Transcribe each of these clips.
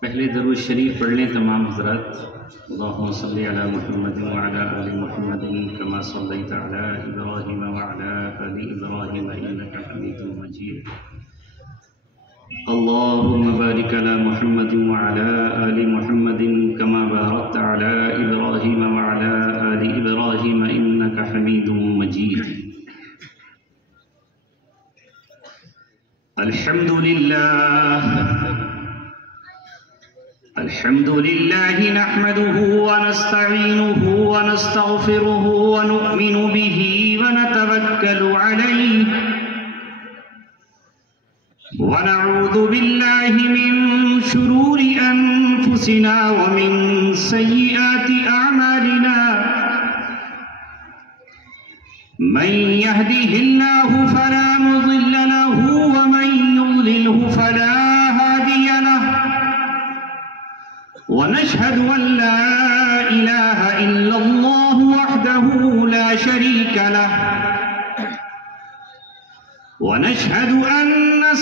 پہلے درود شریف پڑھ لیں تمام حضرات۔ اللہم صلی علی محمد وعلی آل محمد کما صلیت علی ابراہیم وعلی آل ابراہیم انک حمید مجید۔ اللہم بارک علی محمد وعلی آل محمد کما بارکت علی ابراہیم وعلی آل ابراہیم انک حمید مجید۔ الحمد لله نحمده ونستعينه ونستغفره ونؤمن به ونتوكل عليه ونعوذ بالله من شرور أنفسنا ومن سيئات أعمالنا من يهده الله فلا مضل له ومن يضلله فلا هادي له ونشهد أن لا إله إلا الله وحده لا شريك له ونشهد أن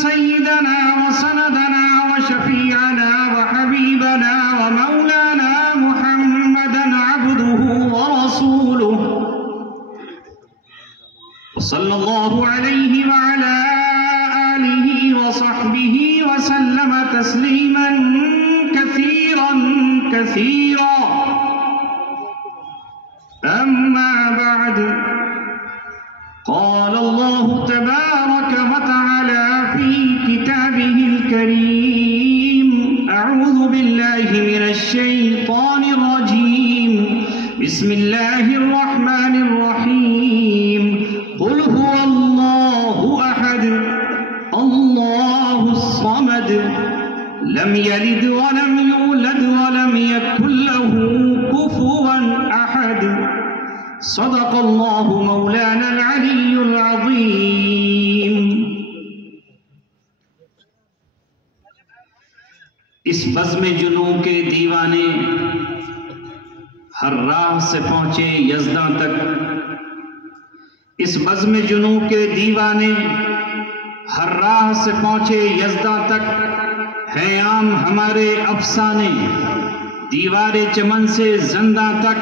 سيدنا وسندنا وشفيعنا وحبيبنا ومولانا محمدا عبده ورسوله وصلى الله عليه وعلى آله وصحبه وسلم تسليما كثيرا أما بعد قال الله تبارك وتعالى في كتابه الكريم أعوذ بالله من الشيطان الرجيم بسم الله الرحمن الرحيم قل هو الله أحد الله الصمد لم يلد ولم يولد ولم يكن له كفوا أحد صدق الله مولانا العلي العظيم۔ اس بزم جنوں کے دیوانے ہر راہ سے پہنچے یزداں تک، اس بزم جنوں کے دیوانے ہر راہ سے پہنچے یزداں تک، ہیں عام ہمارے افسانے دیوار چمن سے زنداں تک،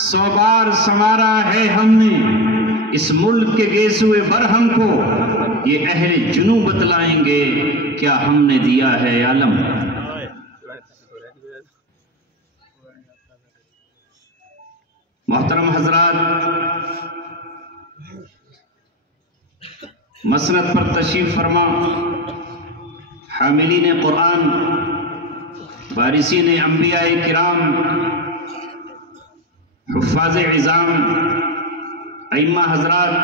سو بار سنوارا ہے ہم نے اس ملک کے گیسوئے برہم کو، یہ اہل جنوں بتلائیں گے کیا ہم نے دیا ہے عالم۔ محترم حضرات، مسند پر تشریف فرما حاملین قرآن، وارثین انبیاء کرام، حفاظ عظام، ائمہ حضرات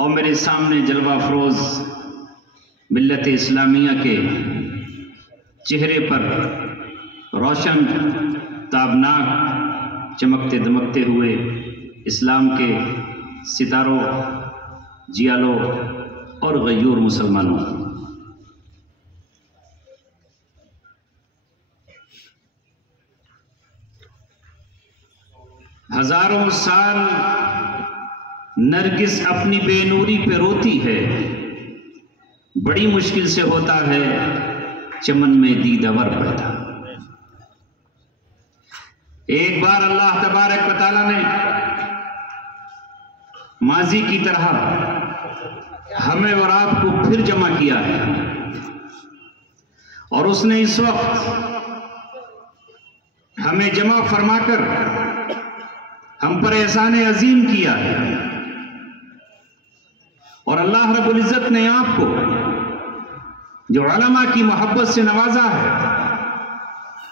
اور میرے سامنے جلوہ افروز ملت اسلامیہ کے چہرے پر روشن تابناک چمکتے دمکتے ہوئے اسلام کے ستاروں، جیالوں اور غیور مسلمانوں، ہزاروں سال نرگس اپنی بے نوری پہ روتی ہے، بڑی مشکل سے ہوتا ہے چمن میں دیدور پیدا۔ ایک بار اللہ تبارک و تعالیٰ نے ماضی کی طرح ہمیں اور آپ کو پھر جمع کیا ہے، اور اس نے اس وقت ہمیں جمع فرما کر ہم پر احسان عظیم کیا ہے، اور اللہ رب العزت نے آپ کو جو علماء کی محبت سے نوازا ہے،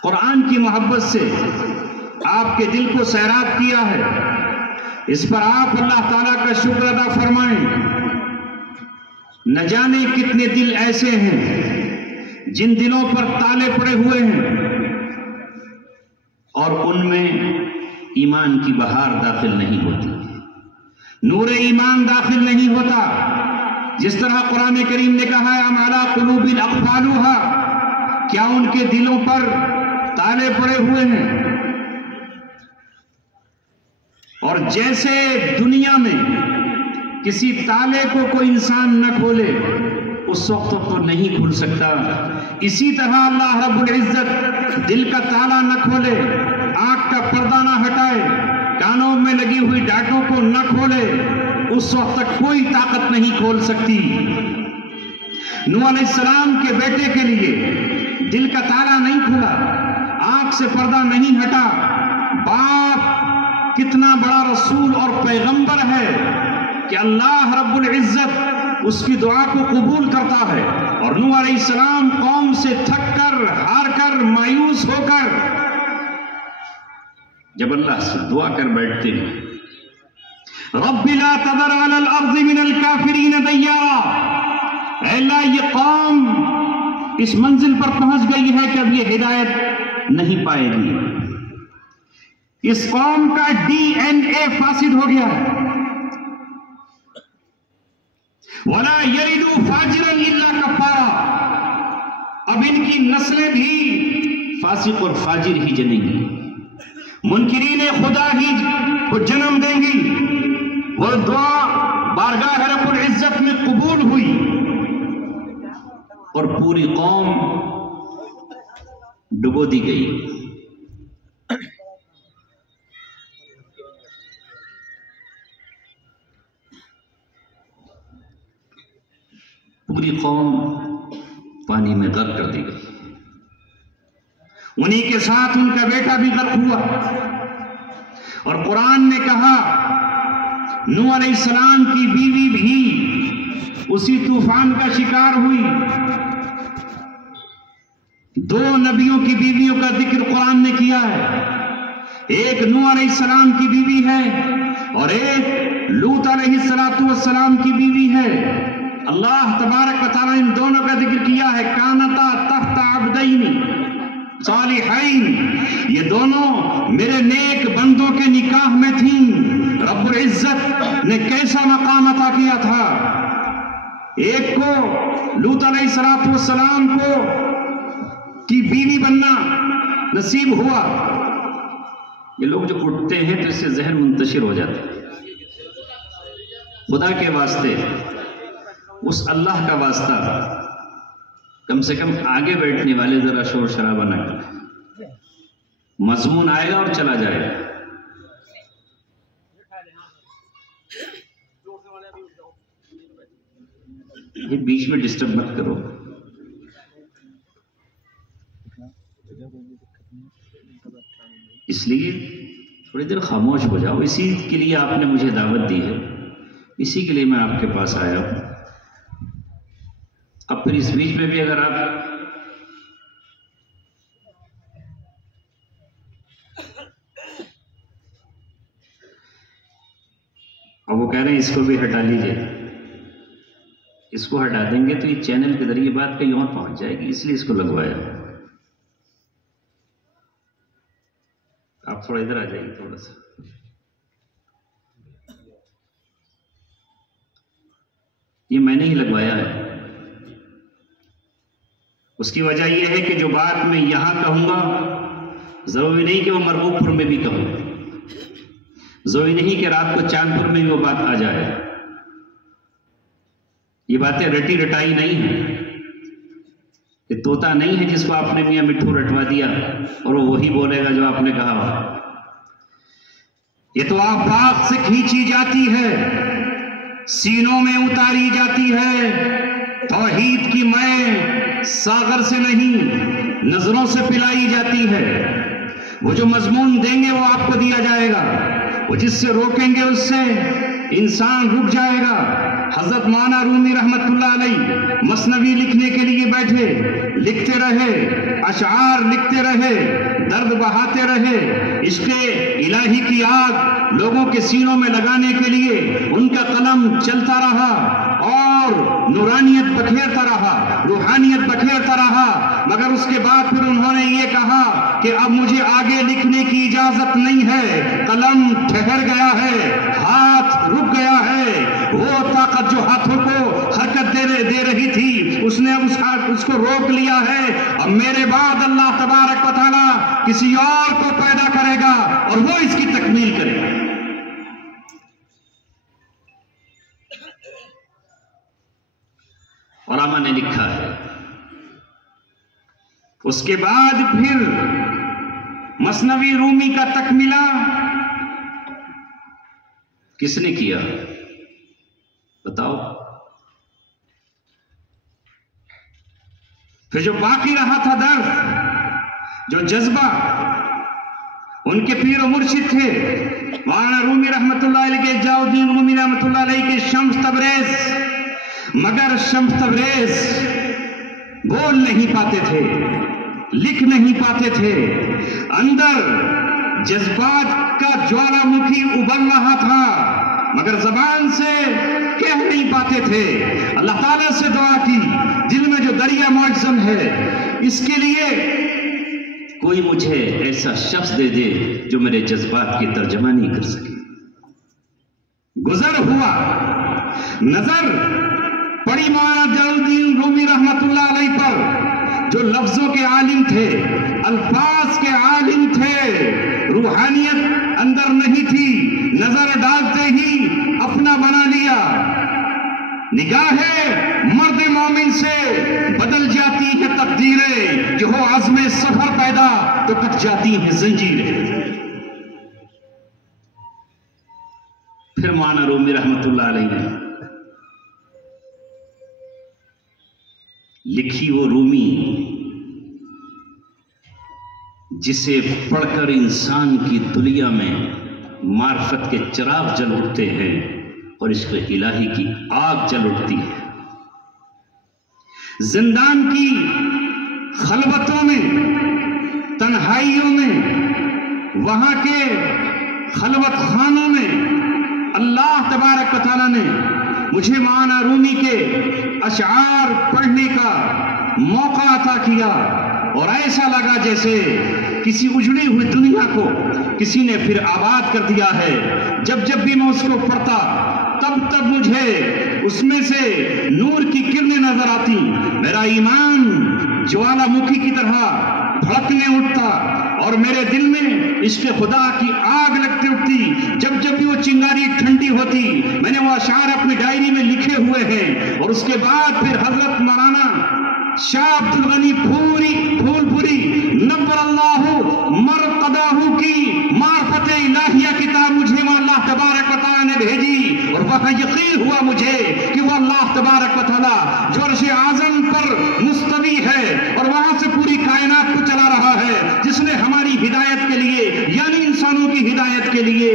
قرآن کی محبت سے آپ کے دل کو سیراب کیا ہے، اس پر آپ اللہ تعالیٰ کا شکر ادا فرمائیں۔ نہ جانے کتنے دل ایسے ہیں جن دلوں پر تالے پڑے ہوئے ہیں اور ان میں ایمان کی بہار داخل نہیں ہوتی، نور ایمان داخل نہیں ہوتا۔ جس طرح قرآن کریم نے کہا ہے ام علی قلوب اقفالها، کیا ان کے دلوں پر تالے پڑے ہوئے ہیں؟ اور جیسے دنیا میں کسی تالے کو کوئی انسان نہ کھولے اس وقت تو نہیں کھل سکتا، اسی طرح اللہ رب العزت دل کا تالا نہ کھولے، آنکھ کا پردہ نہ ہٹائے، کانوں میں لگی ہوئی ڈاٹوں کو نہ کھولے، اس وقت تک کوئی طاقت نہیں کھول سکتی۔ نوح علیہ السلام کے بیٹے کے لیے دل کا تالا نہیں کھلا، آنکھ سے پردہ نہیں ہٹا۔ باپ کتنا بڑا رسول اور پیغمبر ہے کہ اللہ رب العزت اس کی دعا کو قبول کرتا ہے، اور نوح علیہ السلام قوم سے تھک کر، ہار کر، مایوس ہو کر جب اللہ سے دعا کر بیٹھتے ہیں، رب لا تذر علی الارض من الکافرین دیارا، اے اللہ یہ قوم اس منزل پر پہنچ گئی ہے کہ اب یہ ہدایت نہیں پائے گی، اس قوم کا ڈی این اے فاسد ہو گیا ہے۔ وَلَا يَلِدُ فَاجِرًا إِلَّا كَفَّارًا، اب ان کی نسلیں بھی فاسق اور فاجر ہی جنیں گی، منکرین خدا ہی کو جنم دیں گی۔ وہ دعا بارگاہ رب العزت میں قبول ہوئی اور پوری قوم ڈبو دی گئی۔ پوری قوم پانی میں غرق کر دی گئی، انہی کے ساتھ ان کا بیٹا بھی غرق ہوا۔ اور قرآن نے کہا نوح علیہ السلام کی بیوی بھی اسی طوفان کا شکار ہوئی۔ دو نبیوں کی بیویوں کا ذکر قرآن نے کیا ہے، ایک نوح علیہ السلام کی بیوی ہے اور ایک لوط علیہ السلام کی بیوی ہے۔ اللہ تبارک و تعالیٰ ان دونوں کا ذکر کیا ہے، کانتا تحت عبدین صالحین، یہ دونوں میرے نیک بندوں کے نکاح میں تھیں۔ رب العزت نے کیسا مقام عطا کیا تھا، ایک کو لوط علیہ السلام کو کی بیوی بننا نصیب ہوا۔ یہ لوگ جو اٹھتے ہیں تو اس سے ذہن منتشر ہو جاتے ہیں۔ خدا کے واسطے، اس اللہ کا واسطہ، کم سے کم آگے بیٹھنے والے ذرا شور شرابہ نہ کریں، مضمون آئے گا اور چلا جائے گا۔ یہ بیچ میں ڈسٹرب مت کرو۔ اس لیے تھوڑی دیر خاموش ہو جاؤ، اسی کے لیے آپ نے مجھے دعوت دی ہے، اسی کے لیے میں آپ کے پاس آیا ہوں۔ اب پھر اس بیچ میں بھی اگر آپ اب وہ کہہ رہے ہیں اس کو بھی ہٹا لیجئے، اس کو ہٹا دیں گے تو یہ چینل کے ذریعے بات کہیں اور پہنچ جائے گی، اس لیے اس کو لگوایا۔ آپ تھوڑا ادھر آ جائیے، تھوڑا سا۔ یہ میں نے ہی لگوایا ہے۔ اس کی وجہ یہ ہے کہ جو بات میں یہاں کہوں گا ضروری نہیں کہ وہ مرغوب پور میں بھی کہوں، ضروری نہیں کہ رات کو چاند پور میں بھی وہ بات آ جائے۔ یہ باتیں رٹی رٹائی نہیں ہیں، یہ طوطا نہیں ہے جس کو آپ نے میاں مٹھو رٹوا دیا اور وہ وہی بولے گا جو آپ نے کہا۔ یہ تو آفاق سے کھینچی جاتی ہے، سینوں میں اتاری جاتی ہے، توحید کی میں ساغر سے نہیں نظروں سے پلائی جاتی ہے۔ وہ جو مضمون دیں گے وہ آپ کو دیا جائے گا، وہ جس سے روکیں گے اس سے انسان رک جائے گا۔ حضرت مولانا رومی رحمت اللہ علیہ مثنوی لکھنے کے لیے بیٹھے، لکھتے رہے، اشعار لکھتے رہے، درد بہاتے رہے، عشق الہی کی آگ لوگوں کے سینوں میں لگانے کے لیے ان کا قلم چلتا رہا، اور نورانیت بکھیرتا رہا، روحانیت بکھیرتا رہا، مگر اس کے بعد پھر انہوں نے یہ کہا کہ اب مجھے آگے لکھنے کی اجازت نہیں ہے، قلم ٹھہر گیا ہے، ہاتھ رک گیا ہے۔ وہ طاقت جو ہاتھوں کو حرکت دے رہی تھی، اس نے اب اس کو روک لیا ہے۔ اب میرے بعد اللہ تبارک و تعالیٰ کسی اور کو پیدا کرے گا اور وہ اس کی تکمیل کرے گا۔ علماء نے لکھا ہے، اس کے بعد پھر مثنوی رومی کا تکملہ کس نے کیا؟ بتاؤ۔ پھر جو باقی رہا تھا درد، جو جذبہ ان کے پیر و مرشد تھے مولانا رومی رحمت اللہ علیہ کے، ضیاء الدین رومی رحمت اللہ علیہ کے شمس تبریز، مگر شمس تبریز بول نہیں پاتے تھے، لکھ نہیں پاتے تھے، اندر جذبات کا جوالا مکھی ابل رہا تھا، مگر زبان سے کہہ نہیں پاتے تھے۔ اللہ تعالیٰ سے دعا کی، دل میں جو دریا معجزم ہے، اس کے لیے کوئی مجھے ایسا شخص دے دے جو میرے جذبات کی ترجمانی کر سکے۔ گزر ہوا، نظر پڑی مولانا ضیاء الدین رومی رحمت اللہ علیہ پر، جو لفظوں کے عالم تھے، الفاظ کے عالم تھے، روحانیت اندر نہیں تھی، نظر ڈالتے ہی اپنا بنا لیا۔ نگاہ مرد مومن سے بدل جاتی ہیں تقدیریں، جو ہو عزم سفر پیدا تو کٹ جاتی ہیں زنجیریں۔ پھر مولانا رومی رحمت اللہ علیہ نے لکھی وہ رومی جسے پڑھ کر انسان کی دنیا میں معرفت کے چراغ جل اٹھتے ہیں اور عشق الہی کی آگ جل اٹھتی ہے۔ زندان کی خلوتوں میں، تنہائیوں میں، وہاں کے خلوت خانوں میں اللہ تبارک و تعالیٰ نے مجھے مولانا رومی کے اشعار پڑھنے کا موقع عطا کیا، اور ایسا لگا جیسے کسی اجڑی ہوئی دنیا کو کسی نے پھر آباد کر دیا ہے۔ جب جب بھی میں اس کو پڑھتا تب تب مجھے اس میں سے نور کی کرنیں نظر آتی، میرا ایمان جوالا مکھی کی طرح بھڑکنے اٹھتا اور میرے دل میں عشق خدا کی آگ لگتی اٹھتی۔ جب جب بھی وہ چنگاری ٹھنڈی ہوتی، میں نے وہ اشعار اپنی ڈائری میں لکھے ہوئے ہیں، اور اس کے بعد پھر حضرت مولانا شاہ عبد الغنی پھول پوری نور اللہ مرقدہ کی معرفت الہیہ کتاب مجھے وہ اللہ تبارک و تعالیٰ نے بھیجی، اور وہاں یقین ہوا مجھے کہ وہ اللہ تبارک و تعالیٰ جو عرش اعظم پر مستوی ہے اور وہاں سے پوری کائنات کو چلا رہا ہے، جس نے ہماری ہدایت کے لیے، یعنی انسانوں کی ہدایت کے لیے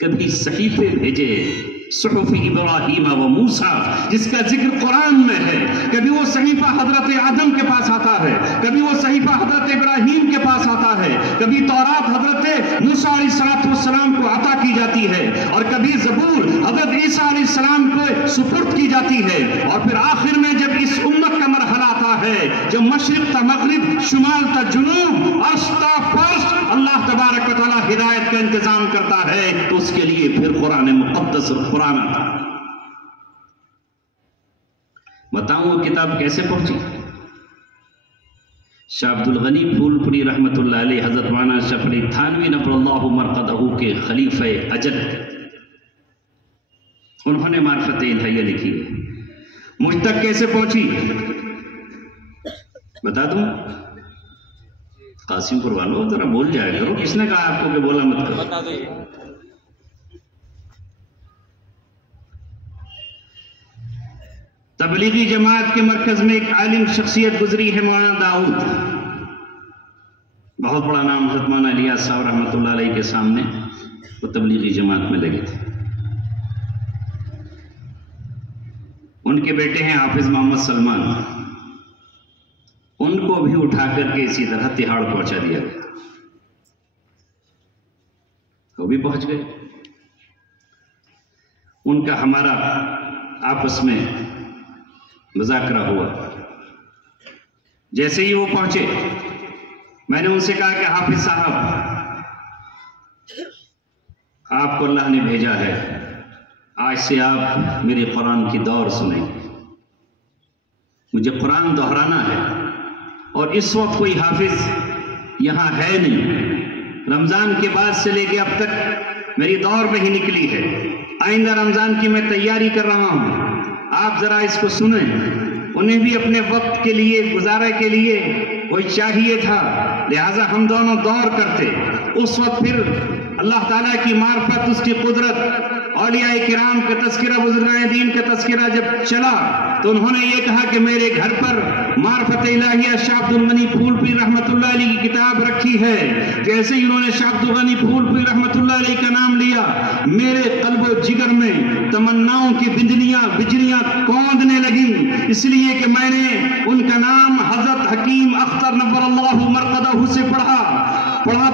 کبھی صحیفے بھیجے، صحف ابراہیم و موسیٰ جس کا ذکر قرآن میں ہے، کبھی وہ صحیفہ حضرت آدم کے پاس آتا ہے، کبھی وہ صحیفہ حضرت ابراہیم کے پاس آتا ہے، کبھی تورات حضرت موسیٰ علیہ السلام کو عطا کی جاتی ہے، اور کبھی زبور حضرت عیسیٰ علیہ السلام کو سپرد کی جاتی ہے، اور پھر آخر میں جب اس امت کا مرحلہ آتا ہے، جب مشرق تا مغرب، شمال تا جنوب، عرش تا فرش، اللہ تبارک و تعالیٰ ہدایت کا انتظام کرتا ہے، تو اس کے لیے پھر قرآن مقدس اور قرآن آتا ہے۔ بتاؤں وہ کتاب کیسے پہنچی؟ شاہ عبد الغنی پھول پوری رحمت اللہ علیہ، حضرت مولانا اشرف علی تھانوی نور اللہ مرقدہ کے خلیفہ اجل، انہوں نے معرفت الہیہ لکھی ہے۔ مجھ تک کیسے پہنچی بتا دوں؟ قاسم قربانو ذرا بول جائے کرو، کس نے کہا آپ کو کہ بولا مت کرو؟ بتا دو۔ تبلیغی جماعت کے مرکز میں ایک عالم شخصیت گزری ہے، مولانا داؤد، بہت بڑا نام، حضرت مولانا الیاس صاحب رحمۃ اللہ علیہ کے سامنے وہ تبلیغی جماعت میں لگے تھے۔ ان کے بیٹے ہیں حافظ محمد سلمان، ان کو بھی اٹھا کر کے اسی طرح تہاڑ پہنچا دیا گیا، وہ بھی پہنچ گئے۔ ان کا ہمارا آپس میں مذاکرہ ہوا. جیسے ہی وہ پہنچے میں نے ان سے کہا کہ حافظ صاحب آپ کو اللہ نے بھیجا ہے، آج سے آپ میرے قرآن کی دور سنیں. مجھے قرآن دہرانا ہے اور اس وقت کوئی حافظ یہاں ہے نہیں. رمضان کے بعد سے لے کے اب تک میری دور میں ہی نکلی ہے. آئندہ رمضان کی میں تیاری کر رہا ہوں، آپ ذرا اس کو سنیں. انہیں بھی اپنے وقت کے لیے گزارے کے لیے کوئی چاہیے تھا، لہٰذا ہم دونوں دور کرتے. اس وقت پھر اللہ تعالیٰ کی معرفت، اس کی قدرت، اولیاء کرام کا تذکرہ، بزرگان دین کا تذکرہ جب چلا تو انہوں نے یہ کہا کہ میرے گھر پر معرفت الہیہ شاہ عبد المنی پھول پیر رحمۃ اللہ علیہ کی کتاب رکھی ہے. جیسے ہی انہوں نے شاہ عبد الغنی پھول پیر رحمۃ اللہ علیہ کا نام لیا، میرے قلب و جگر میں تمناؤں کی بجلیاں کوندنے لگیں، اس لیے کہ میں نے ان کا نام حضرت حکیم اختر نور اللہ مرقدہ سے پڑھا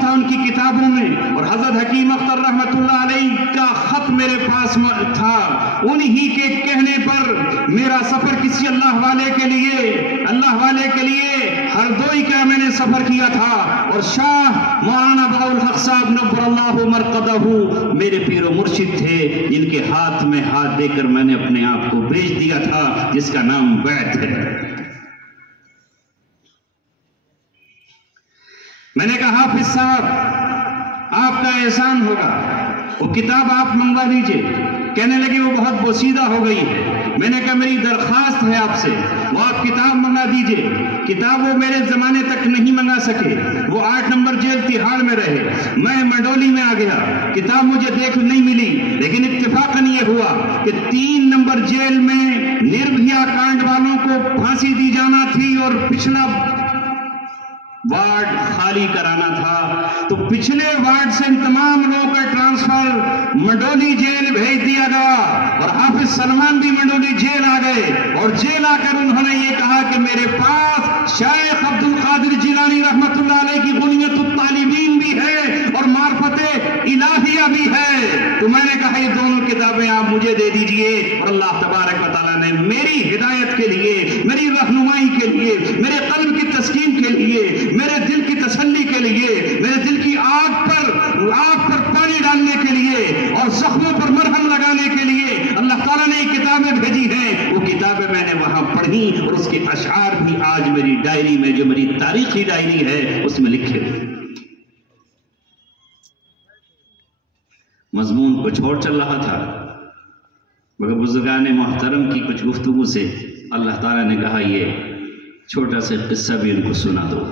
تھا ان کی کتابوں میں، اور حضرت حکیم اختر رحمۃ اللہ علیہ کا خط میرے پاس تھا. انہی کے کہنے پر میرا سفر کسی اللہ والے کے لیے ہردوئی کا میں نے سفر کیا تھا، اور شاہ مولانا بہاء الحق صاحب نور اللہ مرقدہ میرے پیر و مرشد تھے، جن کے ہاتھ میں ہاتھ دے کر میں نے اپنے آپ کو بیچ دیا تھا، جس کا نام بیعت ہے. میں نے کہا حافظ صاحب آپ کا احسان ہوگا، وہ کتاب آپ منگوا دیجئے. کہنے لگے وہ بہت بوسیدہ ہو گئی ہے. میں نے کہا میری درخواست ہے آپ سے، وہ آپ کتاب منگا دیجئے. کتاب وہ میرے زمانے تک نہیں منگا سکے، وہ 8 نمبر جیل تہاڑ میں رہے، میں منڈولی میں آ گیا، کتاب مجھے دیکھ نہیں ملی. لیکن اتفاقاً یہ ہوا کہ 3 نمبر جیل میں نربھیا کانڈ والوں کو پھانسی دی جانا تھی اور پچھلا وارڈ خالی کرانا تھا، تو پچھلے وارڈ سے تمام لوگوں کا ٹرانسفر منڈولی جیل بھیج دیا گیا، اور حافظ سلمان بھی منڈولی جیل آ گئے. اور جیل آ کر انہوں نے یہ کہا کہ میرے پاس شیخ عبد القادر جیلانی رحمۃ اللہ علیہ کی غنیت الطالبین بھی ہے اور معرفت الہیہ بھی ہے. تو میں نے کہا یہ دونوں کتابیں آپ مجھے دے دیجئے. اور اللہ تبارک و تعالیٰ نے میری ہدایت کے لیے، میری رہنمائی کے لیے، میرے قلب کی تسکین کے لیے، میرے دل کی تسلی کے لیے، میرے دل کی آگ پر پانی ڈالنے کے لیے اور زخموں پر مرہم لگانے کے لیے اللہ تعالیٰ نے یہ کتابیں بھیجی ہیں. وہ کتابیں میں نے وہاں پڑھی اور اس کے اشعار بھی آج میری ڈائری میں، جو میری تاریخی ڈائری ہے، اس میں لکھے. مضمون کچھ اور چل رہا تھا، مگر بزرگان محترم کی کچھ گفتگو سے اللہ تعالیٰ نے کہا یہ چھوٹا سا قصہ بھی ان کو سنا دو،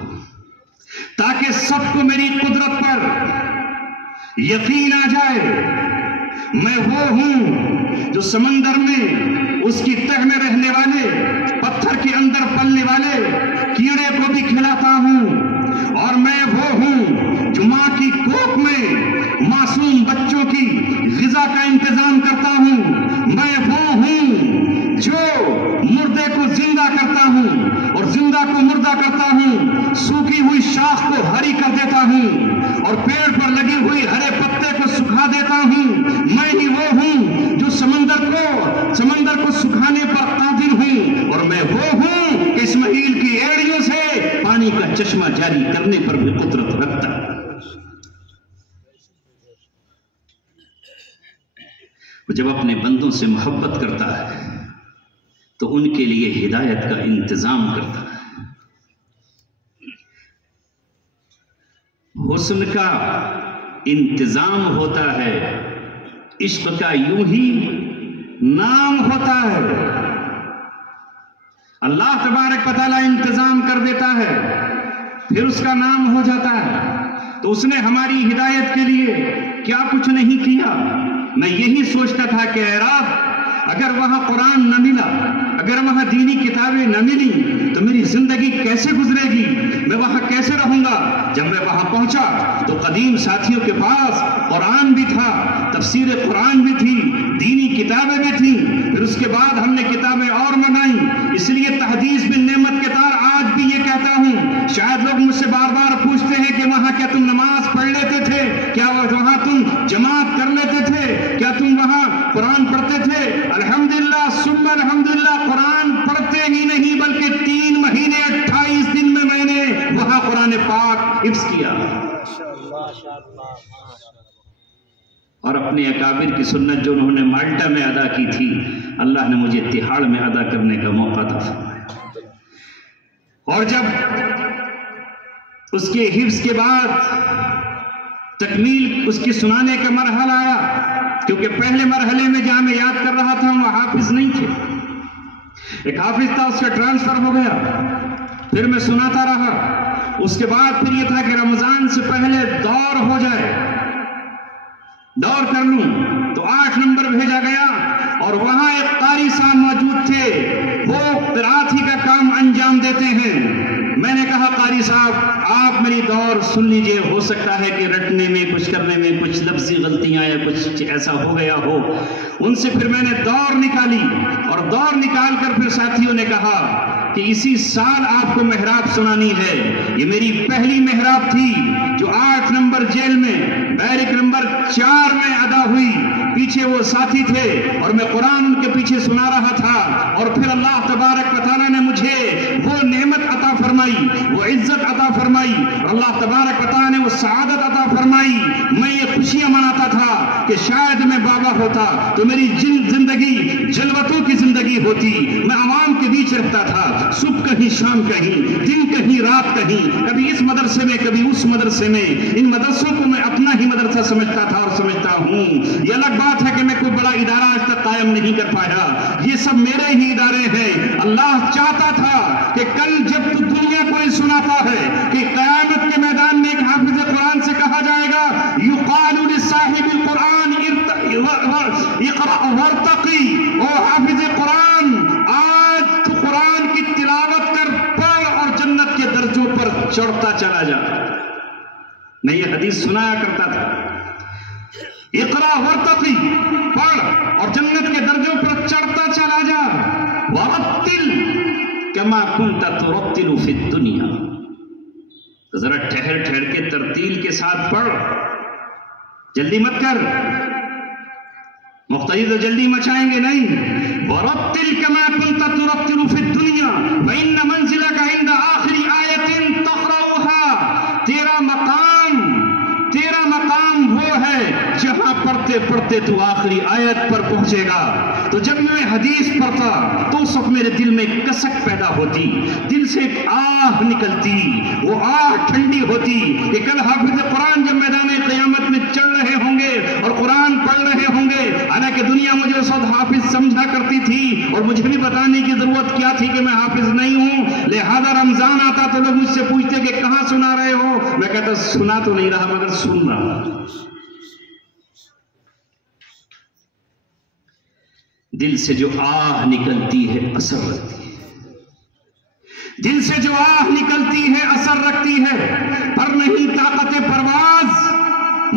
تاکہ سب کو میری قدرت پر یقین آ جائے. میں وہ ہوں جو سمندر میں اس کی تہ میں رہنے والے، پتھر کے اندر پلنے والے کیڑے کو بھی کھلاتا ہوں، اور میں وہ ہوں جو ماں کی کوکھ میں معصوم بچوں کی غذا کا انتظام کرتا ہوں. میں وہ ہوں جو مردے کو زندہ کرتا ہوں اور زندہ کو مردہ کرتا ہوں، سوکھی ہوئی شاخ کو ہری کر دیتا ہوں اور پیڑ پر لگی ہوئی ہرے پتے کو سکھا دیتا ہوں. میں ہی وہ ہوں جو سمندر کو سکھانے پر قادر ہوں، اور میں وہ ہوں کہ اسماعیل کی ایڑیوں سے پانی کا چشمہ جاری کرنے پر بھی قدرت رکھتا ہے. وہ جب اپنے بندوں سے محبت کرتا ہے تو ان کے لیے ہدایت کا انتظام کرتا ہے. حسن کا انتظام ہوتا ہے، عشق کا یوں ہی نام ہوتا ہے. اللہ تبارک و تعالیٰ انتظام کر دیتا ہے، پھر اس کا نام ہو جاتا ہے. تو اس نے ہماری ہدایت کے لیے کیا کچھ نہیں کیا. میں یہی سوچتا تھا کہ اے رب، اگر وہاں قرآن نہ ملا، اگر وہاں دینی کتابیں نہ ملی تو میری زندگی کیسے گزرے گی، میں وہاں کیسے رہوں گا. جب میں وہاں پہنچا تو قدیم ساتھیوں کے پاس قرآن بھی تھا، تفسیر قرآن بھی تھی، دینی کتابیں بھی تھیں. پھر اس کے بعد ہم نے کتابیں اور منگائیں. اس لیے تحدیث بن نعمت کے تار آج بھی یہ کہتا ہوں، شاید لوگ مجھ سے بار بار پوچھتے ہیں کہ وہاں کیا تم نماز پڑھ لیتے تھے، کیا وہاں تم جماعت کر لیتے تھے، کیا تم وہاں قرآن پڑھتے تھے. الحمدللہ قرآن پاک حفظ کیا اور اپنے اکابر کی سنت جو انہوں نے مالٹا میں ادا کی تھی اللہ نے مجھے تہاڑ میں ادا کرنے کا موقع عطا فرمایا. اور جب اس کے حفظ کے بعد تکمیل اس کی سنانے کا مرحلہ آیا، کیونکہ پہلے مرحلے میں جہاں میں یاد کر رہا تھا وہ حافظ نہیں تھے، ایک حافظ تھا، اس کا ٹرانسفر ہو گیا، پھر میں سناتا رہا. اس کے بعد پھر یہ تھا کہ رمضان سے پہلے دور ہو جائے، دور کر لوں، تو 8 نمبر بھیجا گیا اور وہاں ایک قاری صاحب موجود تھے، وہ قرات ہی کا کام انجام دیتے ہیں. میں نے کہا قاری صاحب آپ میری دور سن لیجئے، ہو سکتا ہے کہ رٹنے میں کچھ کرنے میں کچھ لفظی غلطیاں یا کچھ ایسا ہو گیا ہو. ان سے پھر میں نے دور نکالی اور دور نکال کر پھر ساتھیوں نے کہا کہ اسی سال آپ کو محراب سنانی ہے. یہ میری پہلی محراب تھی جو 8 نمبر جیل میں بیرک نمبر 4 میں ادا ہوئی. پیچھے وہ ساتھی تھے اور میں قرآن ان کے پیچھے سنا رہا تھا، اور پھر اللہ تبارک و تعالیٰ نے مجھے وہ نعمت عطا فرمائی، وہ عزت عطا فرمائی، اور اللہ تبارک و تعالیٰ نے وہ سعادت عطا فرمائی. میں یہ خوشیاں مناتا تھا کہ شاید میں بابا ہوتا تو میری زندگی جلوتوں کی زندگی ہوتی. میں عوام کے بیچ رہتا تھا، صبح کہیں شام کہیں، دن کہیں رات کہیں، کبھی اس مدرسے میں کبھی اس مدرسے میں. ان مدرسوں کو میں اپنا ہی مدرسہ سمجھتا تھا اور سمجھتا ہوں. یہ الگ بات ہے کہ میں کوئی بڑا ادارہ آج تک قائم نہیں کر پایا، یہ سب میرے ہی ادارے ہیں. اللہ چاہتا تھا کہ کل جب تو دنیا کو سناتا ہے کہ قیامت کے میدان میں ایک حافظ قرآن سے کہا جائے گا یقال لصاحب القرآن اقرأ وارتقی، او حافظ قرآن آج تو قرآن کی تلاوت کر، پڑھ اور جنت کے درجوں پر چڑھتا چلا جا. میں یہ حدیث سنایا کرتا تھا، اقرأ وارتقی، پڑھ اور جنت کے درجوں پر چڑھتا چلا جا. ورتل کما کنت ترتل فی الدنیا، ذرا ٹھہر ٹھہر کے ترتیل کے ساتھ پڑھ، جلدی مت کر. مقتدی تو جلدی مچائیں گے نہیں. ورتل کما کنت ترتل فی الدنیا وان منزلک عند آخر آیۃ تقرأها، تیرا مقام وہ ہے جہاں پڑھتے پڑھتے تو آخری آیت پر پہنچے گا. تو جب میں حدیث پڑھتا تو اس وقت میرے دل میں کسک پیدا ہوتی، دل سے ایک آہ نکلتی، وہ آہ ٹھنڈی ہوتی کہ کل حافظ قرآن جب میدان قیامت میں چل رہے ہوں گے اور قرآن پڑھ رہے ہوں گے. حالانکہ دنیا مجھے اس وقت حافظ سمجھا کرتی تھی اور مجھے بھی بتانے کی ضرورت کیا تھی کہ میں حافظ نہیں ہوں. لہذا رمضان آتا تو لوگ مجھ سے پوچھتے کہ کہاں سنا رہے ہو، میں کہتا سنا تو نہیں رہا مگر سن رہا. دل سے جو آہ نکلتی ہے اثر رکھتی ہے، دل سے جو آہ نکلتی ہے اثر رکھتی ہے، پر نہیں طاقت پرواز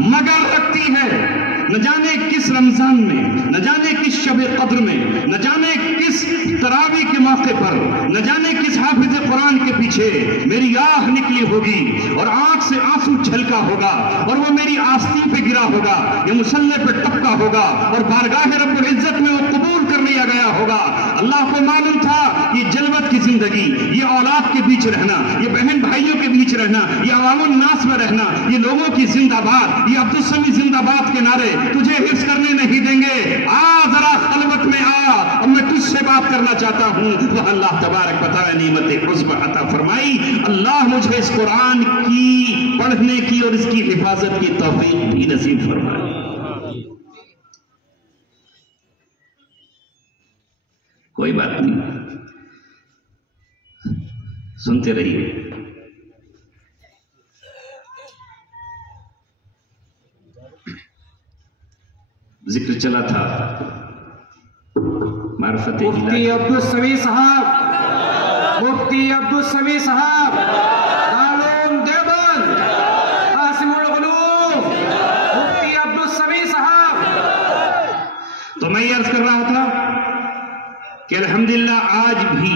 مگر رکھتی ہے. نہ جانے کس رمضان میں، نہ جانے کس شب قدر میں، نہ جانے کس تراویح کے موقع پر، نہ جانے کس حافظ قرآن کے پیچھے میری آہ نکلی ہوگی اور آنکھ سے آنسو چھلکا ہوگا اور وہ میری آستین پہ گرا ہوگا یا مصلی پہ ٹپکا ہوگا اور بارگاہ رب العزت میں وہ قبول کر لیا گیا ہوگا. اللہ کو معلوم تھا یہ جلوت کی زندگی، یہ اولاد کے بیچ رہنا، یہ بہن بھائیوں کے بیچ رہنا، یہ عوام الناس میں رہنا، یہ لوگوں کی زندہ باد، یہ عبدالسمی زندہ باد کے نعرے تجھے حفظ کرنے نہیں دیں گے. ذرا خلوت میں اور میں تجھ سے بات کرنا چاہتا ہوں. وہ اللہ تبارک و تعالی نعمت عظمی عطا فرمائی. اللہ مجھے اس قرآن کی پڑھنے کی اور اس کی حفاظت کی توفیق بھی نصیب فرمائے. کوئی بات نہیں، سنتے رہیے. ذکر چلا تھا معرفت مفتی عبدالسمیع صاحب، مفتی عبدالسمیع صاحب دارالعلوم دیوبند قاسم العلوم، مفتی عبدالسمیع صاحب. تو میں یہ عرض کر رہا تھا کہ الحمدللہ آج بھی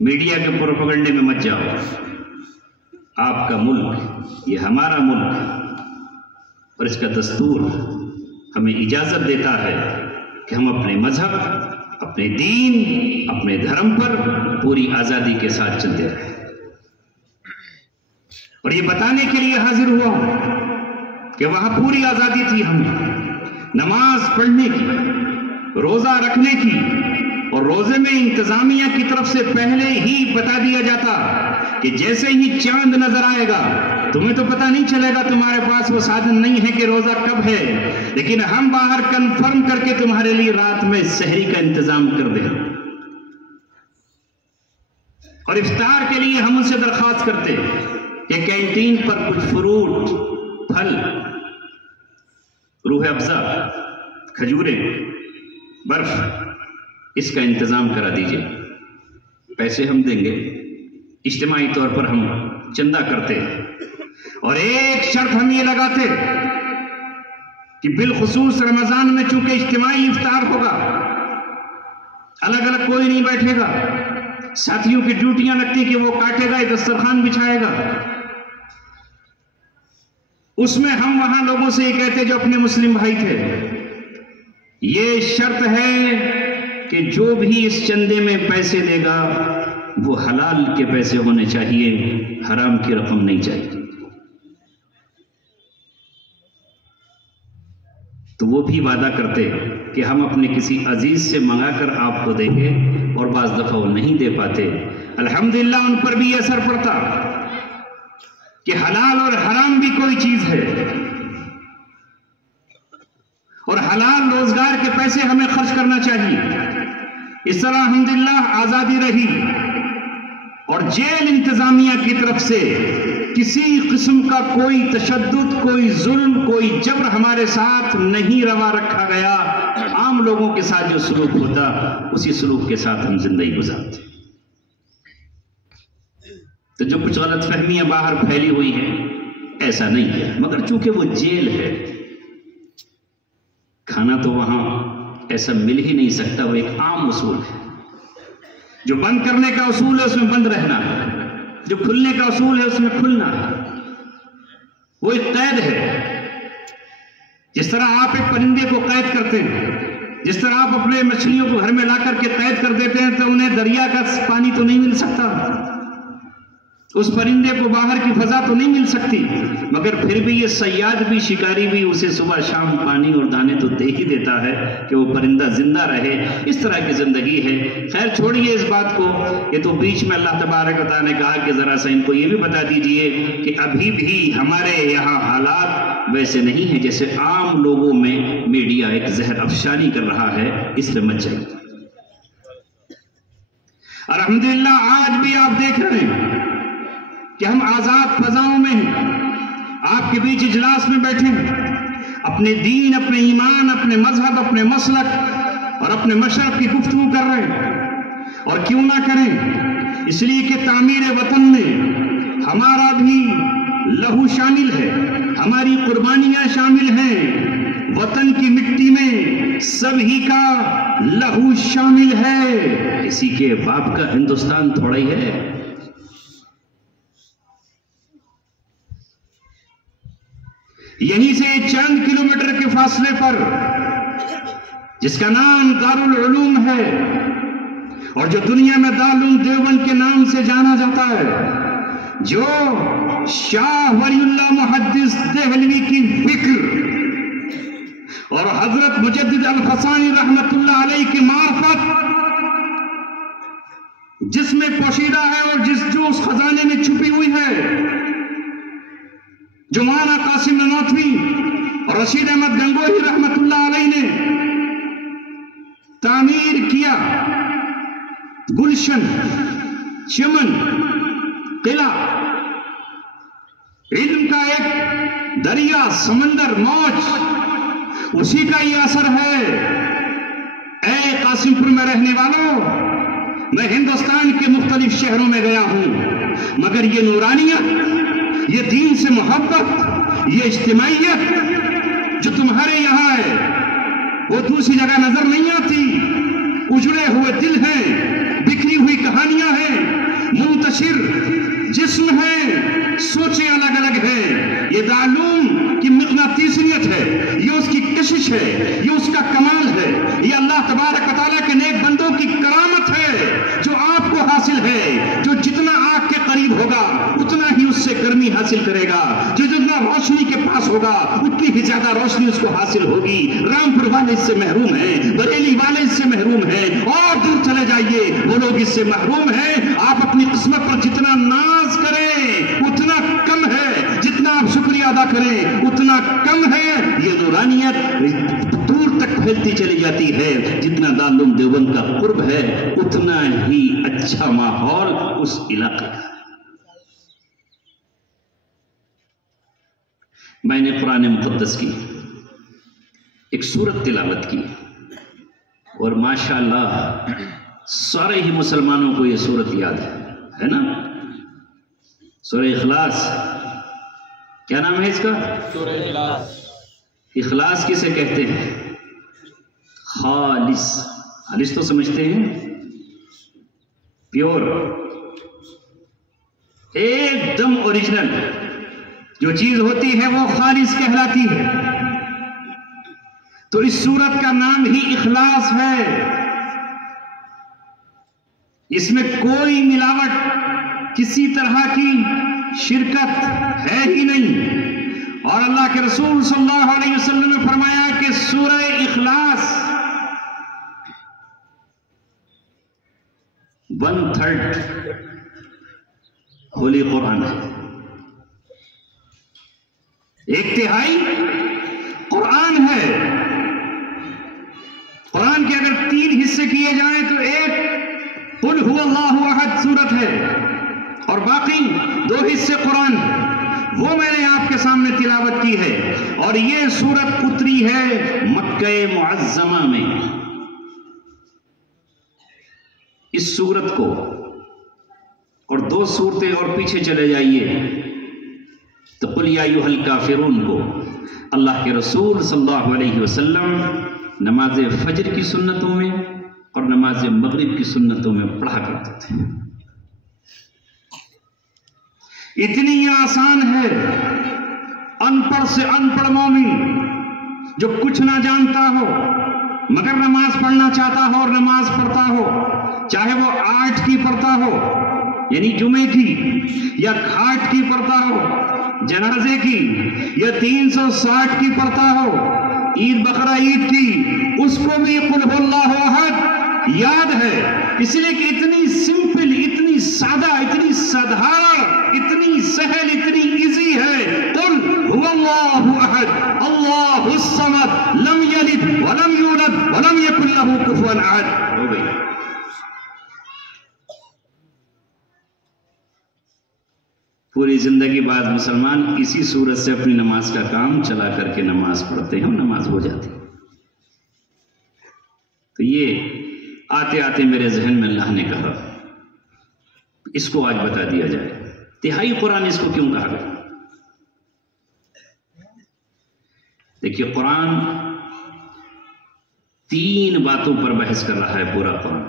میڈیا کے پروپیگنڈے میں مت جاؤ. آپ کا ملک، یہ ہمارا ملک اور اس کا دستور ہمیں اجازت دیتا ہے کہ ہم اپنے مذہب، اپنے دین، اپنے دھرم پر پوری آزادی کے ساتھ چلتے رہیں. اور یہ بتانے کے لیے حاضر ہوا کہ وہاں پوری آزادی تھی ہمیں نماز پڑھنے کی، روزہ رکھنے کی، اور روزے میں انتظامیہ کی طرف سے پہلے ہی بتا دیا جاتا کہ جیسے ہی چاند نظر آئے گا تمہیں تو پتہ نہیں چلے گا، تمہارے پاس وہ سادن نہیں ہے کہ روزہ کب ہے، لیکن ہم باہر کنفرم کر کے تمہارے لیے رات میں سحری کا انتظام کر دیں، اور افطار کے لیے ہم ان سے درخواست کرتے کہ کینٹین پر کچھ فروٹ، پھل، روح افزا، کھجوریں، برف، اس کا انتظام کرا دیجئے، پیسے ہم دیں گے، اجتماعی طور پر ہم چندہ کرتے، اور ایک شرط ہم یہ لگاتے کہ بالخصوص رمضان میں چونکہ اجتماعی افطار ہوگا، الگ الگ کوئی نہیں بیٹھے گا، ساتھیوں کی ڈیوٹیاں لگتی کہ وہ کاٹے گا، دسترخوان بچھائے گا، اس میں ہم وہاں لوگوں سے یہ کہتے جو اپنے مسلم بھائی تھے، یہ شرط ہے کہ جو بھی اس چندے میں پیسے دے گا وہ حلال کے پیسے ہونے چاہیے، حرام کی رقم نہیں چاہیے۔ تو وہ بھی وعدہ کرتے کہ ہم اپنے کسی عزیز سے منگا کر آپ کو دیں گے، اور بعض دفعہ وہ نہیں دے پاتے، الحمدللہ ان پر بھی اثر پڑتا کہ حلال اور حرام بھی کوئی چیز ہے، اور حلال روزگار کے پیسے ہمیں خرچ کرنا چاہیے۔ اس طرح الحمدللہ آزادی رہی، اور جیل انتظامیہ کی طرف سے کسی قسم کا کوئی تشدد، کوئی ظلم، کوئی جبر ہمارے ساتھ نہیں روا رکھا گیا، عام لوگوں کے ساتھ جو سلوک ہوتا اسی سلوک کے ساتھ ہم زندگی گزارتے۔ تو جو کچھ غلط فہمیاں باہر پھیلی ہوئی ہیں ایسا نہیں ہے، مگر چونکہ وہ جیل ہے، کھانا تو وہاں ایسا مل ہی نہیں سکتا، وہ ایک عام اصول ہے، جو بند کرنے کا اصول ہے اس میں بند رہنا ہے، جو کھلنے کا اصول ہے اس میں کھلنا ہے، وہ ایک قید ہے۔ جس طرح آپ ایک پرندے کو قید کرتے ہیں، جس طرح آپ اپنے مچھلیوں کو گھر میں لا کر کے قید کر دیتے ہیں تو انہیں دریا کا پانی تو نہیں مل سکتا، اس پرندے کو باہر کی فضا تو نہیں مل سکتی، مگر پھر بھی یہ صیاد بھی، شکاری بھی اسے صبح شام پانی اور دانے تو دے ہی دیتا ہے کہ وہ پرندہ زندہ رہے۔ اس طرح کی زندگی ہے۔ خیر چھوڑیے اس بات کو، یہ تو بیچ میں اللہ تبارک و تعالیٰ نے کہا کہ ذرا سا ان کو یہ بھی بتا دیجئے کہ ابھی بھی ہمارے یہاں حالات ویسے نہیں ہیں جیسے عام لوگوں میں میڈیا ایک زہر افشانی کر رہا ہے، اس سے مت جائیے۔ الحمدللہ آج بھی آپ دیکھ رہے ہیں کہ ہم آزاد فضاؤں میں ہیں، آپ کے بیچ اجلاس میں بیٹھے ہیں، اپنے دین، اپنے ایمان، اپنے مذہب، اپنے مسلک اور اپنے مشرب کی گفتگو کر رہے ہیں، اور کیوں نہ کریں، اس لیے کہ تعمیر وطن میں ہمارا بھی لہو شامل ہے، ہماری قربانیاں شامل ہیں، وطن کی مٹی میں سبھی کا لہو شامل ہے، کسی کے باپ کا ہندوستان تھوڑا ہی ہے۔ یہیں سے چند کلومیٹر کے فاصلے پر جس کا نام دارالعلوم ہے اور جو دنیا میں دارالعلوم دیوبند کے نام سے جانا جاتا ہے، جو شاہ ولی اللہ محدث دہلوی کی فکر اور حضرت مجدد الفسانی رحمت اللہ علیہ کی معرفت جس میں پوشیدہ ہے اور جو اس خزانے میں چھپی ہوئی ہے، جو مولانا قاسم نانوتوی اور رشید احمد گنگوہی رحمت اللہ علیہ نے تعمیر کیا، گلشن، چمن، قلعہ، علم کا ایک دریا، سمندر، موج، اسی کا یہ اثر ہے۔ اے قاسم پور میں رہنے والوں، میں ہندوستان کے مختلف شہروں میں گیا ہوں، مگر یہ نورانیت، یہ دین سے محبت، یہ اجتماعیت جو تمہارے یہاں ہے وہ دوسری جگہ نظر نہیں آتی۔ اجڑے ہوئے دل ہیں، بکھری ہوئی کہانیاں ہیں، منتشر جسم ہیں، سوچیں الگ الگ ہیں۔ یہ دارالعلوم کی مقناطیسیت ہے، یہ اس کی کشش ہے، یہ اس کا کمال ہے، یہ اللہ تبارک و تعالیٰ کے نیک بندوں کی کرامت ہے جو آپ کو حاصل ہے۔ جو جتنا آپ کے قریب ہوگا اتنا ہی اس سے گرمی حاصل کرے گا، جو جتنا روشنی کے پاس ہوگا اتنی ہی زیادہ روشنی اس کو حاصل ہوگی۔ رامپور والے اس سے محروم ہیں، بریلی والے اس سے محروم ہیں، اور دور چلے جائیے وہ لوگ اس سے محروم ہیں۔ آپ اپنی قسمت پر جتنا ناز کریں اتنا کم ہے، جتنا آپ شکریہ ادا کریں اتنا کم ہے۔ یہ نورانیت دور تک پھیلتی چلی جاتی ہے۔ جتنا دارالعلوم دیوبند کا قرب ہے اتنا ہی اچھا ماحول اس علاقے کا۔ میں نے قرآن مقدس کی ایک سورت تلاوت کی اور ماشاءاللہ سارے ہی مسلمانوں کو یہ سورت یاد ہے نا؟ سورہ اخلاص، کیا نام ہے اس کا؟ سورہ اخلاص۔ اخلاص کسے کہتے ہیں؟ خالص، خالص تو سمجھتے ہیں، پیور، ایک دم اوریجنل جو چیز ہوتی ہے وہ خالص کہلاتی ہے۔ تو اس سورت کا نام ہی اخلاص ہے، اس میں کوئی ملاوٹ کسی طرح کی شرکت ہے ہی نہیں۔ اور اللہ کے رسول صلی اللہ علیہ وسلم نے فرمایا کہ سورہ اخلاص 1/3 ہولی قرآن ہے، 1/3 قرآن ہے۔ قرآن کے اگر 3 حصے کیے جائیں تو ایک قل هو اللہ احد سورت ہے اور باقی 2 حصے قرآن، وہ میں نے آپ کے سامنے تلاوت کی ہے۔ اور یہ سورت اتری ہے مکہ معظمہ میں۔ اس سورت کو اور 2 سورتیں اور پیچھے چلے جائیے تو قل یا ایھا الکافرون کو اللہ کے رسول صلی اللہ علیہ وسلم نماز فجر کی سنتوں میں اور نماز مغرب کی سنتوں میں پڑھا کرتے تھے۔ اتنی آسان ہے، ان پڑھ سے ان پڑھ مومن جو کچھ نہ جانتا ہو مگر نماز پڑھنا چاہتا ہو اور نماز پڑھتا ہو، چاہے وہ 8 کی پڑھتا ہو یعنی جمعے کی، یا کھاٹ کی پڑھتا ہو جنازے کی، یا 360 کی پڑھتا ہو عید بقرہ عید کی، اس کو بھی قل هو اللہ احد یاد ہے۔ اس لیے کہ اتنی سمپل، اتنی سادہ، اتنی سادھارن، اتنی سہل، اتنی ایزی ہے۔ قل هو اللہ احد اللہ الصمد لم یلد ولم یولد ولم یکن له کفوا احد، ہو گئی۔ پوری زندگی بعد مسلمان اسی صورت سے اپنی نماز کا کام چلا کر کے نماز پڑھتے ہیں اور نماز ہو جاتی۔ تو یہ آتے آتے میرے ذہن میں اللہ نے کہا اس کو آج بتا دیا جائے۔ 3 قرآن اس کو کیوں کہا گیا؟ دیکھیے قرآن 3 باتوں پر بحث کر رہا ہے پورا قرآن۔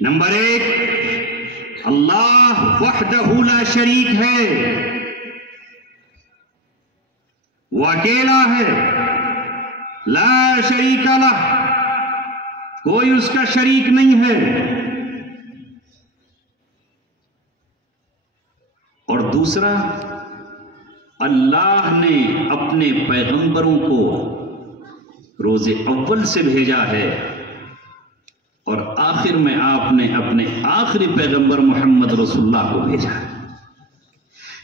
نمبر 1، اللہ وحدہ لا شریک ہے، وہ اکیلا ہے، لا شریک لہ، کوئی اس کا شریک نہیں ہے۔ اور دوسرا، اللہ نے اپنے پیغمبروں کو روز اول سے بھیجا ہے اور آخر میں آپ نے اپنے آخری پیغمبر محمد رسول اللہ کو بھیجا ہے۔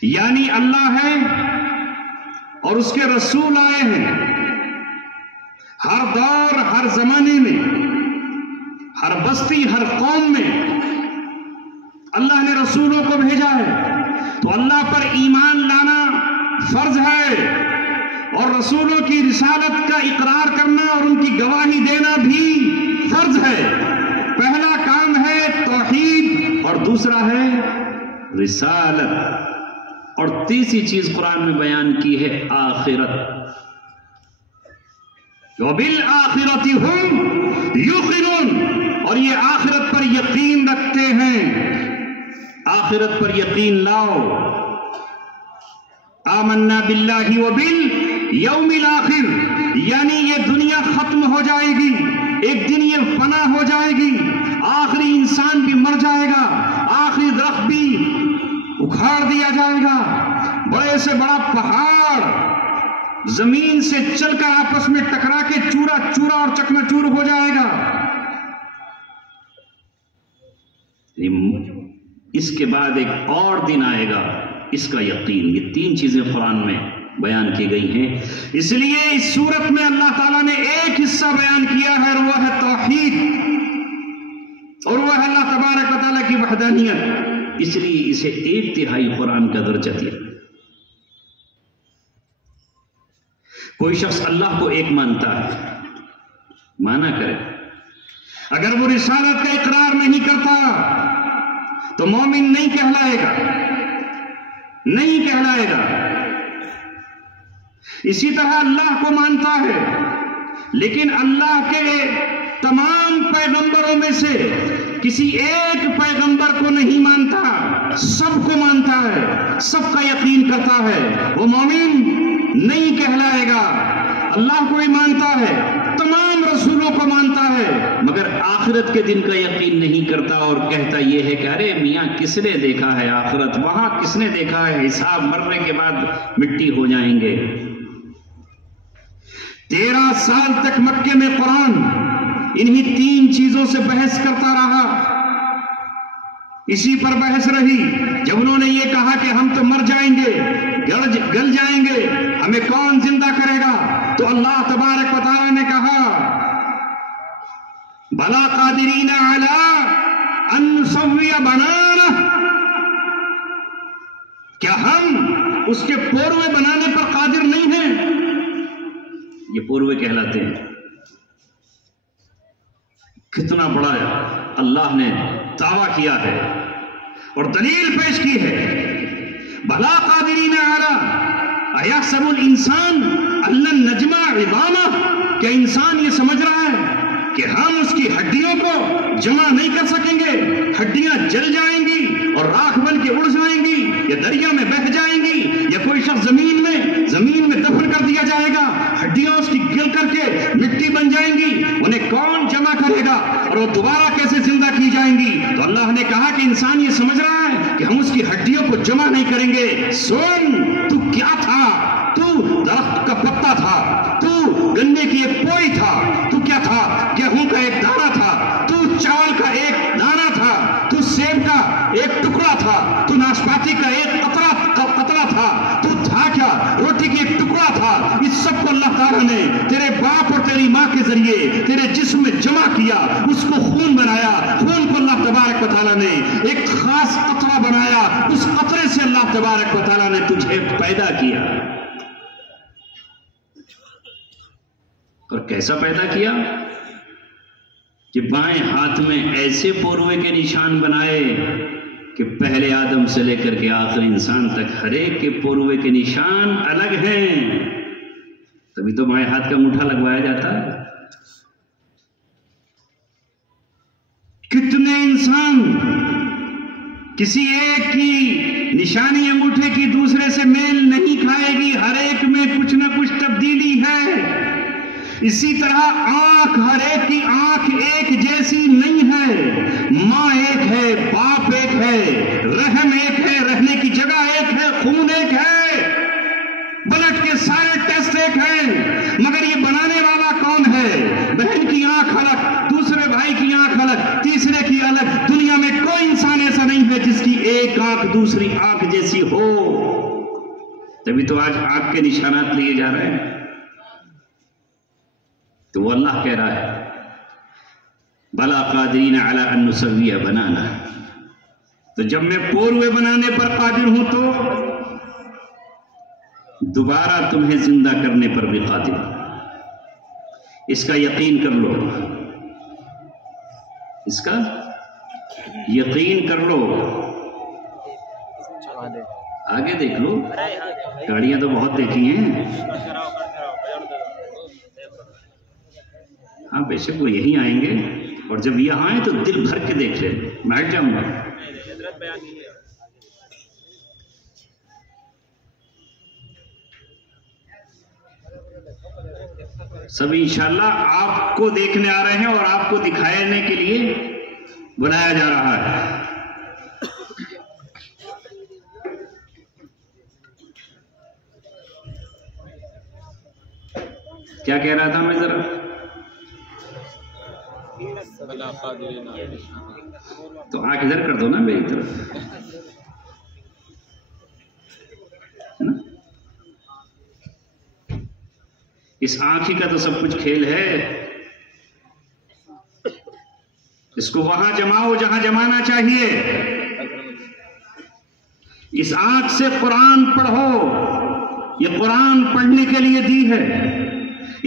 یعنی اللہ ہے اور اس کے رسول آئے ہیں، ہر دور، ہر زمانے میں، ہر بستی، ہر قوم میں اللہ نے رسولوں کو بھیجا ہے۔ تو اللہ پر ایمان لانا فرض ہے اور رسولوں کی رسالت کا اقرار کرنا اور ان کی گواہی دینا بھی فرض ہے۔ پہلا کام ہے توحید اور دوسرا ہے رسالت، اور تیسری چیز قرآن میں بیان کی ہے آخرت۔ وَبِالْآخِرَةِ هُمْ يُوقِنُونَ، اور یہ آخرت پر یقین رکھتے ہیں۔ آخرت پر یقین لاؤ۔ آمنا باللہ وبالیوم الآخر، یعنی یہ دنیا ختم ہو جائے گی، ایک دن یہ فنا ہو جائے گی، آخری انسان بھی مر جائے گا، آخری درخت بھی اکھاڑ دیا جائے گا، بڑے سے بڑا پہاڑ زمین سے چل کر آپس میں ٹکرا کے چورا چورا اور چکنا چور ہو جائے گا۔ اس کے بعد ایک اور دن آئے گا، اس کا یقین۔ یہ تین چیزیں قرآن میں بیان کی گئی ہیں، اس لیے اس سورت میں اللہ تعالیٰ نے ایک حصہ بیان کیا ہے اور وہ ہے توحید، اور وہ ہے اللہ تبارک و تعالیٰ کی وحدانیت، اس لیے اسے 1/3 قرآن کا درجہ دیا۔ کوئی شخص اللہ کو ایک مانتا ہے، مانا کرے، اگر وہ رسالت کا اقرار نہیں کرتا تو مومن نہیں کہلائے گا، نہیں کہلائے گا۔ اسی طرح اللہ کو مانتا ہے لیکن اللہ کے تمام پیغمبروں میں سے کسی ایک پیغمبر کو نہیں مانتا، سب کو مانتا ہے، سب کا یقین کرتا ہے، وہ مومن نہیں کہلائے گا۔ اللہ کو ہی مانتا ہے، تمام رسولوں کو مانتا ہے، مگر آخرت کے دن کا یقین نہیں کرتا اور کہتا یہ ہے کہ ارے میاں کس نے دیکھا ہے آخرت، وہاں کس نے دیکھا ہے حساب، مرنے کے بعد مٹی ہو جائیں گے۔ 13 سال تک مکے میں قرآن انہی 3 چیزوں سے بحث کرتا رہا، اسی پر بحث رہی۔ جب انہوں نے یہ کہا کہ ہم تو مر جائیں گے، گل جائیں گے، ہمیں کون زندہ کرے گا، تو اللہ تبارک و تعالیٰ نے کہا بلا قادرین علی ان نسوی بنانہ، کیا ہم اس کے پوروے بنانے پر قادر نہیں ہیں؟ یہ پوروے کہلاتے ہیں۔ کتنا بڑا اللہ نے دعویٰ کیا ہے اور دلیل پیش کی ہے۔ بلا قادرین علی ایحسب الانسان ان لن نجمع عظامہ، کیا انسان یہ سمجھ رہا ہے کہ ہم اس کی ہڈیوں کو جمع نہیں کر سکیں گے؟ ہڈیاں جل جائیں گی اور راکھ بن کے اڑ جائیں گی، یا دریا میں بہہ جائیں گی، یا کوئی شخص زمین میں دفن کر دیا جائے گا، ہڈیاں اس کی گل کر کے مٹی بن جائیں گی، انہیں کون جمع کرے گا اور وہ دوبارہ کیسے زندہ کی جائیں گی؟ تو اللہ نے کہا کہ انسان یہ سمجھ رہا ہے کہ ہم اس کی ہڈیوں کو جمع نہیں کریں گے۔ سن، تو کیا تھا؟ تو درخت کا پتا تھا، تو گنے کی ایک پوئی تھا، تو کیا تھا؟ گیہوں کا ایک دانہ تھا، تو چاول کا ایک دانہ تھا، تو سیب کا ایک ٹکڑا تھا، تو ناشپاتی کا ایک قطرہ تھا، تو تھا کیا؟ روٹی کی ایک ٹکڑا تھا۔ اس سب کو اللہ تعالیٰ نے تیرے باپ اور تیری ماں کے ذریعے تیرے جسم میں جمع کیا، اس کو خون بنایا، خون کو اللہ تبارک و تعالیٰ نے ایک خاص قطرہ بنایا، اس قطرے سے اللہ تبارک و تعالیٰ نے تجھے پیدا کیا۔ اور کیسا پیدا کیا کہ بائیں ہاتھ میں ایسے پوروے کے نشان بنائے کہ پہلے آدم سے لے کر کے آخر انسان تک ہر ایک کے پوروے کے نشان الگ ہیں، تبھی تو بائیں ہاتھ کا انگوٹھا لگوایا جاتا ہے۔ کتنے انسان کسی ایک کی نشانی انگوٹھے کی دوسرے سے میل نہیں کھائے گی، ہر ایک میں کچھ نہ کچھ تبدیلی ہے۔ اسی طرح آنکھ، ہر ایک کی آنکھ ایک جیسی نہیں ہے، ماں ایک ہے، باپ ایک ہے، رحم ایک ہے، رہنے کی جگہ ایک ہے، خون ایک ہے، بلڈ کے سارے ٹیسٹ ایک ہیں، مگر یہ بنانے والا کون ہے؟ بہن کی آنکھ الگ، دوسرے بھائی کی آنکھ الگ، تیسرے کی الگ۔ دنیا میں کوئی انسان ایسا نہیں ہے جس کی ایک آنکھ دوسری آنکھ جیسی ہو، تبھی تو آج آنکھ کے نشانات لیے جا رہے ہیں۔ تو وہ اللہ کہہ رہا ہے بلا قادرین علی ان نسوی بنانا، تو جب میں پوروے بنانے پر قادر ہوں تو دوبارہ تمہیں زندہ کرنے پر بھی قادر ہوں۔ اس کا یقین کر لو، اس کا یقین کر لو۔ آگے دیکھ لو، گاڑیاں تو بہت دیکھی ہیں، ہاں بے شک وہ یہی آئیں گے، اور جب یہاں آئیں تو دل بھر کے دیکھ لیں، بیٹھ جاؤں گا۔ سب انشاءاللہ آپ کو دیکھنے آ رہے ہیں اور آپ کو دکھانے کے لیے بنایا جا رہا ہے۔ کیا کہہ رہا تھا میں ذرا؟ تو آنکھ ادھر کر دو نا میری طرف. اس آنکھ ہی کا تو سب کچھ کھیل ہے. اس کو وہاں جماؤ جہاں جمانا چاہیے. اس آنکھ سے قرآن پڑھو. یہ قرآن پڑھنے کے لیے دی ہے.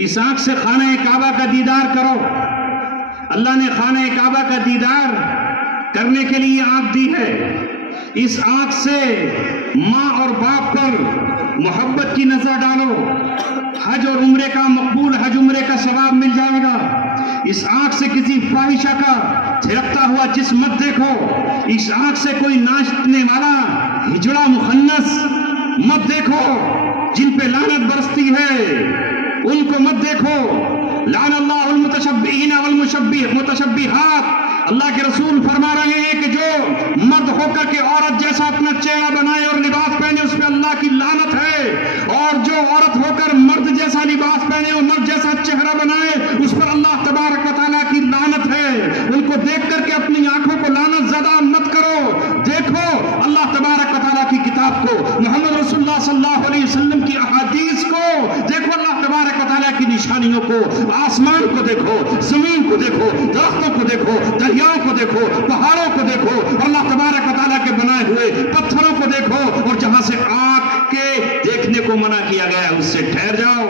اس آنکھ سے خانہ کعبہ کا دیدار کرو. اللہ نے خانہ کعبہ کا دیدار کرنے کے لیے آنکھ دی ہے. اس آنکھ سے ماں اور باپ پر محبت کی نظر ڈالو. حج اور عمرے کا مقبول حج عمرے کا ثواب مل جائے گا. اس آنکھ سے کسی فاحشہ کا تھرکتا ہوا جسم مت دیکھو. اس آنکھ سے کوئی ناچنے والا ہجڑا مخنث مت دیکھو. جن پہ لعنت برستی ہے ان کو مت دیکھو. لعن اللہ المتشبہین والمتشبہات. اللہ کے رسول فرما رہے ہیں کہ جو مرد ہو کر کے عورت جیسا اپنا چہرہ بنائے اور لباس پہنے اس پہ اللہ کی لعنت ہے. اور جو عورت ہو کر مرد جیسا لباس پہنے اور مرد جیسا چہرہ بنائے اس پر اللہ تبارک و تعالیٰ کی لعنت ہے. ان کو دیکھ کر کے اپنی آنکھوں کو لعنت زدہ مت کرو. دیکھو اللہ تبارک و تعالیٰ کی کتاب کو, محمد رسول اللہ صلی اللہ علیہ وسلم کی احادیث کو دیکھو. اللہ تبارک و تعالیٰ کی نشانیوں کو, آسمان کو دیکھو, زمین کو دیکھو, درختوں کو دیکھو, دریاؤں کو دیکھو, پہاڑوں کو دیکھو, اور اللہ تبارک و تعالیٰ کے بنائے ہوئے پتھروں کو دیکھو. اور جہاں سے آنکھ کے دیکھنے کو منع کیا گیا ہے اس سے ٹھہر جاؤ.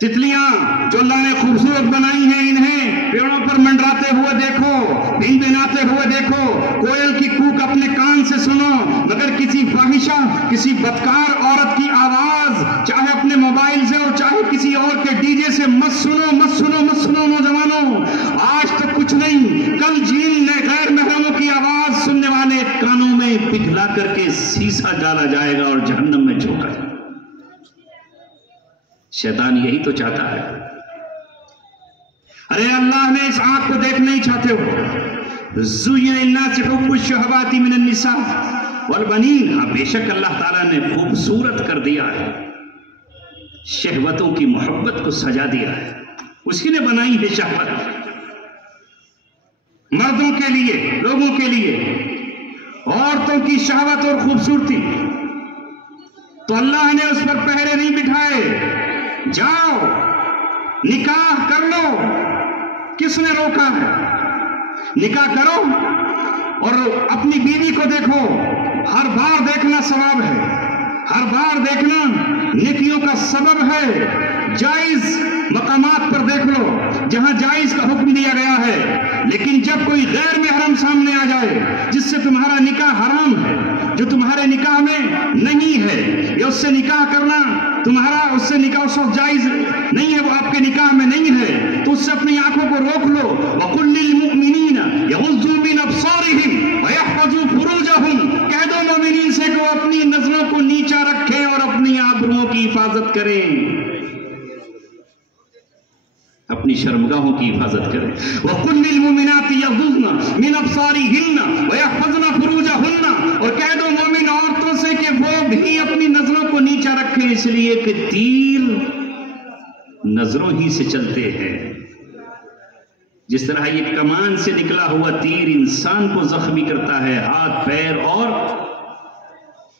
تتلیاں جو اللہ نے خوبصورت بنائی ہیں انہیں پیڑوں پر منڈراتے ہوئے دیکھو, بھن بھناتے ہوئے دیکھو. کوئل کی کوک اپنے کان سے سنو, مگر کسی فاحشہ کسی بدکار عورت کی آواز چاہے اپنے موبائل سے اور چاہے کسی اور کے ڈی جے سے مت سنو, مت سنو, مت سنو. نوجوانوں, آج تک کچھ نہیں, کل جین نے غیر محرموں کی آواز سننے والے کانوں میں پگھلا کر کے سیسا ڈالا جائے گا اور جہنم میں جھونکا جائے گا. شیطان یہی تو چاہتا ہے. ارے اللہ نے اس آنکھ کو دیکھ نہیں چاہتے ہو. زُيِّنَ لِلنَّاسِ حُبُّ الشَّهَوَاتِ مِنَ النِّسَاءِ وَالْبَنِينَ. ہاں بے شک اللہ تعالیٰ نے خوبصورت کر دیا ہے, شہوتوں کی محبت کو سجا دیا ہے. اسی نے بنائی ہے شہوت مردوں کے لیے, لوگوں کے لیے. عورتوں کی شہوت اور خوبصورتی تو اللہ نے اس پر پہرے نہیں بٹھائے. جاؤ نکاح کر لو. کس نے روکا ہے؟ نکاح کرو اور اپنی بیوی کو دیکھو. ہر بار دیکھنا ثواب ہے, ہر بار دیکھنا نیکیوں کا سبب ہے. جائز مقامات پر دیکھ لو جہاں جائز کا حکم دیا گیا ہے. لیکن جب کوئی غیر محرم سامنے آ جائے جس سے تمہارا نکاح حرام ہے, جو تمہارے نکاح میں نہیں ہے, یا اس سے نکاح کرنا تمہارا اس سے نکاح اس وقت جائز نہیں ہے, وہ آپ کے نکاح میں نہیں ہے, تو اس سے اپنی آنکھوں کو روک لو. وَقُلْ لِلْمُؤْمِنِينَ يَغُضُّوا مِنْ أَبْصَارِهِمْ وَيَحْفَظُوا فُرُوجَهُمْ. کہہ دو مومنین سے کہ وہ اپنی نظروں کو نیچا رکھیں اور اپنی آبروؤں کی حفاظت کریں, اپنی شرمگاہوں کی حفاظت کریں. وَقُلْ لِلْمُؤْمِنَاتِ يَغْضُضْنَ مِنْ أَبْصَارِهِنَّ وَيَحْفَظْنَ فُرُوجَهُنَّ. اور کہہ دو مومن عورتوں سے کہ وہ بھی اپنی نظروں کو نیچا رکھیں, اس لیے کہ تیر نظروں ہی سے چلتے ہیں. جس طرح یہ کمان سے نکلا ہوا تیر انسان کو زخمی کرتا ہے, ہاتھ پیر اور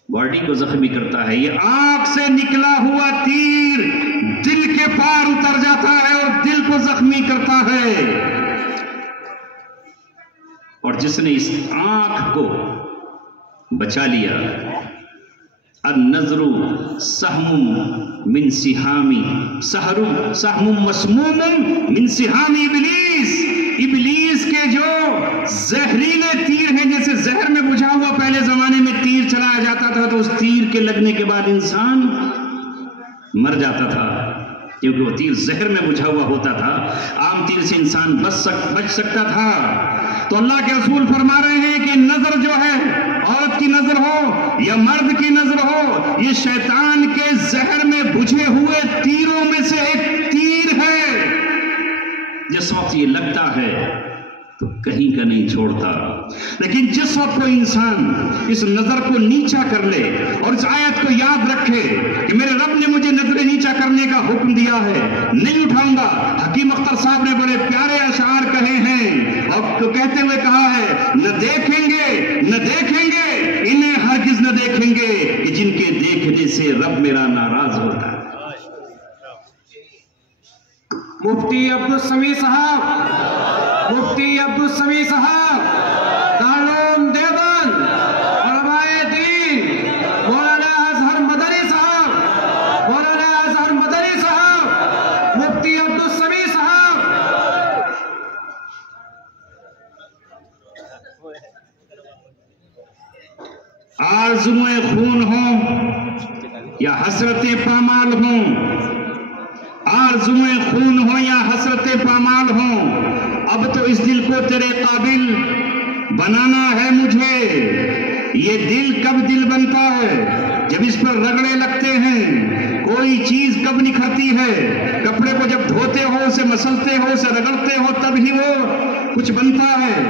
باڈی کو زخمی کرتا ہے, یہ آنکھ سے نکلا ہوا تیر دل کے پار اتر جاتا ہے اور دل کو زخمی کرتا ہے. اور جس نے اس آنکھ کو بچا لیا, النظر سہم من سہم مسموم من سہام ابلیس. ابلیس کے جو زہریلے تیر ہیں, جیسے زہر میں بجھا ہوا پہلے زمانے میں تیر چلایا جاتا تھا تو اس تیر کے لگنے کے بعد انسان مر جاتا تھا کیونکہ وہ تیر زہر میں بجھا ہوا ہوتا تھا. عام تیر سے انسان بچ سکتا تھا. تو اللہ کے رسول فرما رہے ہیں کہ نظر جو ہے, عورت کی نظر ہو یا مرد کی نظر ہو, یہ شیطان کے زہر میں بجھے ہوئے تیروں میں سے ایک تیر ہے. جس وقت یہ لگتا ہے تو کہیں کا نہیں چھوڑتا. لیکن جس وقت کوئی انسان اس نظر کو نیچا کر لے اور اس آیت کو یاد رکھے کہ میرے رب نے مجھے نظر نیچا کرنے کا حکم دیا ہے، نہیں اٹھاؤں گا. حکیم اختر صاحب نے بڑے پیارے اشعار کہے ہیں اور کہتے ہوئے کہا ہے، نہ دیکھیں گے انہیں ہرگز نہ دیکھیں گے کہ جن کے دیکھنے سے رب میرا ناراض ہوتا ہے. مفتی عبدالسمیع صاحب، مفتی عبدالسمیع صاحب، دارالعلوم دیوبند، علماء دین، مولانا اظہر مدنی صاحب، مولانا اظہر مدنی صاحب، مفتی عبدالسمیع صاحب. آرزوئیں خون ہوں یا حسرتیں پامال ہوں، آرزوئیں خون ہوں یا حسرتیں پامال ہوں، اب تو اس دل کو تیرے قابل بنانا ہے مجھے. یہ دل کب دل بنتا ہے؟ جب اس پر رگڑے لگتے ہیں. کوئی چیز کب نکھرتی ہے؟ کپڑے کو جب دھوتے ہو، اسے مسلتے ہو، اسے رگڑتے ہو، تب ہی وہ کچھ بنتا ہے.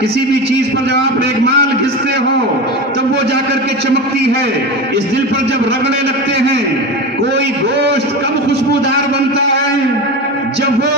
کسی بھی چیز پر جب آپ ریگمال گھستے ہو تب وہ جا کر کے چمکتی ہے. اس دل پر جب رگڑے لگتے ہیں، کوئی گوشت کب خوشبودار بنتا ہے؟ جب وہ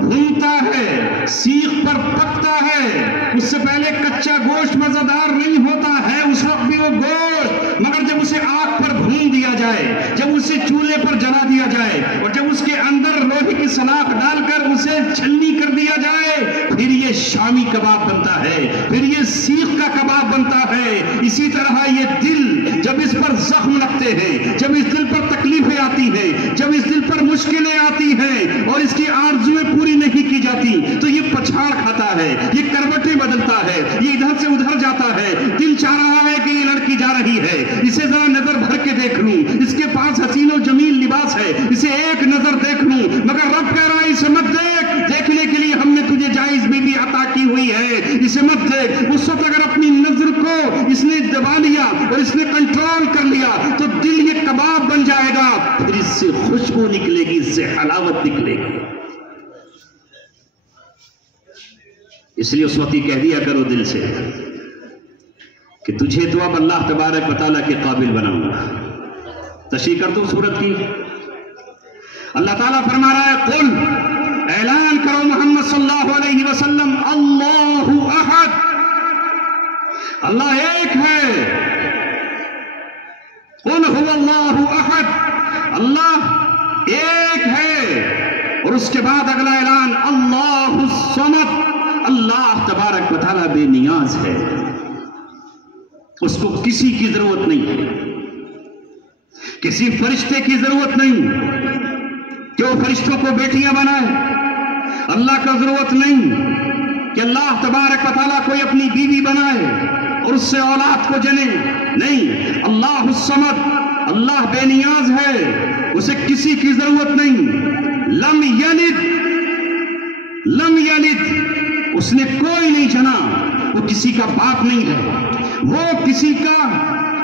بھونتا ہے، سیخ پر پکتا ہے. اس سے پہلے کچا گوشت مزیدار نہیں ہوتا ہے، اس وقت بھی وہ گوشت، مگر جب اسے آگ پر بھون دیا جائے، جب اسے چولہے پر جلا دیا جائے اور جب اس کے اندر لوہے کی سلاخ ڈال کر اسے چھلنی کر دیا جائے، پھر یہ شامی کباب بنتا ہے، پھر یہ سیخ کا کباب بنتا ہے. اسی طرح یہ دل جب اس پر زخم لگتے ہیں، جب اس دل پر تکلیفیں آتی ہیں، جب اس دل پر مشکلیں آتی ہیں اور اس کی آرزویں پوری نہیں کی جاتی، تو یہ پچھاڑ کھاتا ہے، یہ کروٹیں بدلتا ہے، یہ ادھر سے ادھر جاتا ہے. دل چاہ رہا ہے کہ یہ لڑکی جا رہی ہے، اسے ذرا نظر بھر کے دیکھ لوں، اس کے پاس حسین و جمیل لباس ہے، اسے ایک نظر دیکھ لوں. مگر رب کہہ رہا ہے اسے مت دیکھ، دیکھنے کے لیے ہم نے تجھے جائز بھی عطا کی ہوئی ہے، اسے مت دیکھ. اس وقت اگر اپنی نظر کو اس نے دبا لیا اور اس نے کنٹرول کر لیا تو دل یہ کباب بن جائے گا، پھر اس سے خوشبو نکلے گی، اس سے حلاوت نکلے گی. اس لیے اس وقت ہی کہہ دیا کرو دل سے کہ تجھے تو اب اللہ تبارک و تعالیٰ کے قابل بناؤں گا. تشریح کر دو سورت کی. اللہ تعالیٰ فرما رہا ہے، قل، اعلان کرو محمد صلی اللہ علیہ وسلم، اللہ احد، اللہ ایک ہے. قل هو اللہ احد، اللہ ایک ہے. اور اس کے بعد اگلا اعلان، اللہ الصمد، اللہ تبارک و تعالیٰ بے نیاز ہے، اس کو کسی کی ضرورت نہیں ہے، کسی فرشتے کی ضرورت نہیں کہ وہ فرشتوں کو بیٹیاں بنائے. اللہ کا ضرورت نہیں کہ اللہ تبارک و تعالیٰ کوئی اپنی بیوی بنائے اور اس سے اولاد کو جنے. نہیں، اللہ الصمد، اللہ بے نیاز ہے، اسے کسی کی ضرورت نہیں. لم یلد، لم یلد، اس نے کوئی نہیں جنا، وہ کسی کا باپ نہیں ہے، وہ کسی کا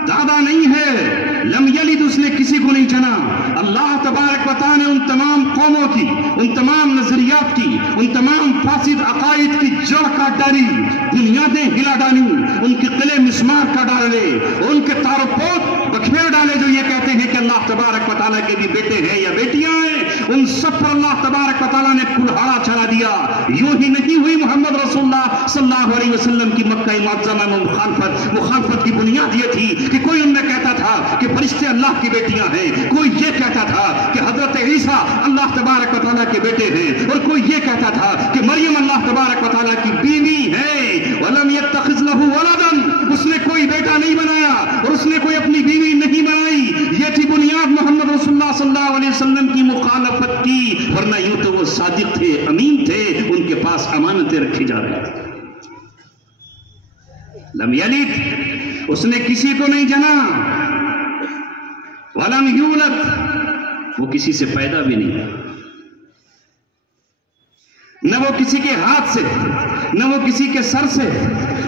دادا نہیں ہے. لم یلد، اس نے کسی کو نہیں جنا. اللہ تبارک و تعالیٰ نے ان تمام قوموں کی، ان تمام نظریات کی، ان تمام فاسد عقائد کی جڑ کاٹ ڈالی، بنیادیں ہلا ڈالی، ان کے قلعے مسمار کا ڈالے، ان کے تار و پوت بکھیر ڈالے جو یہ کہتے ہیں کہ اللہ تبارک و تعالیٰ کے بھی بیٹے ہیں یا بیٹیاں ہیں. ان سب پر اللہ تبارک و تعالیٰ نے کلہاڑا چلا دیا. یوں ہی نہیں ہوئی محمد رسول اللہ صلی اللہ علیہ وسلم کی مکہ معظمہ میں مخالفت کی بنیاد یہ تھی کہ کوئی ان میں کہتا تھا کہ فرشتے اللہ کی بیٹیاں ہیں، کوئی یہ کہتا تھا کہ حضرت عیسیٰ اللہ تبارک و تعالیٰ کے بیٹے ہیں، اور کوئی یہ کہتا تھا کہ مریم اللہ تبارک و تعالیٰ کی بیوی ہے. وَلَمْ يَتَّخِذْ لَهُ وَلَدًا، اس نے کوئی بیٹا نہیں بنایا اور اس نے کوئی اپنی بیوی نہیں بنائی. یہ تھی بنیاد محمد رسول اللہ صلی اللہ علیہ وسلم کی مخالفت کی. ورنہ یوں تو وہ صادق تھے، امین تھے، ان کے پاس امانتیں رکھی جا رہی تھیں. لم یلد، اس نے کسی کو نہیں جنا. ولم یولد، وہ کسی سے پیدا بھی نہیں، نہ وہ کسی کے ہاتھ سے، نہ وہ کسی کے سر سے،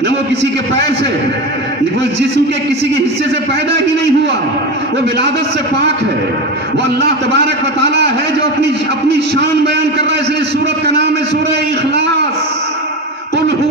نہ وہ کسی کے پیر سے، وہ جسم کے کسی کے حصے سے پیدا ہی نہیں ہوا. وہ ولادت سے پاک ہے. وہ اللہ تبارک و تعالیٰ ہے جو اپنی شان بیان کر رہا ہے. اس لیے سورت کا نام ہے سورہ اخلاص. قل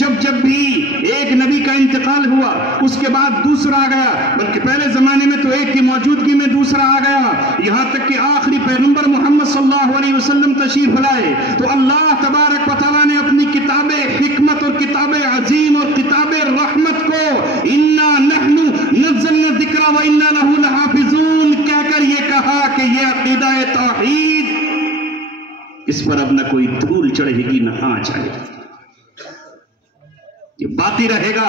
جب جب بھی ایک نبی کا انتقال ہوا اس کے بعد دوسرا آ گیا، بلکہ پہلے زمانے میں تو ایک کی موجودگی میں دوسرا آ گیا، یہاں تک کہ آخری پیغمبر محمد صلی اللہ علیہ وسلم تشریف لائے تو اللہ تبارک و تعالیٰ نے اپنی کتاب حکمت اور کتاب عظیم اور کتاب رحمت کو اِنَّا نَحْنُ نَزَّلْنَا الذِّكْرَ وَإِنَّا لَهُ لَحَافِظُونَ کہہ کر یہ کہا کہ یہ عقیدہ توحید، اس پر اب نہ کوئی دھول چڑھے گی نہ آنچ آئے گی، یہ باقی رہے گا۔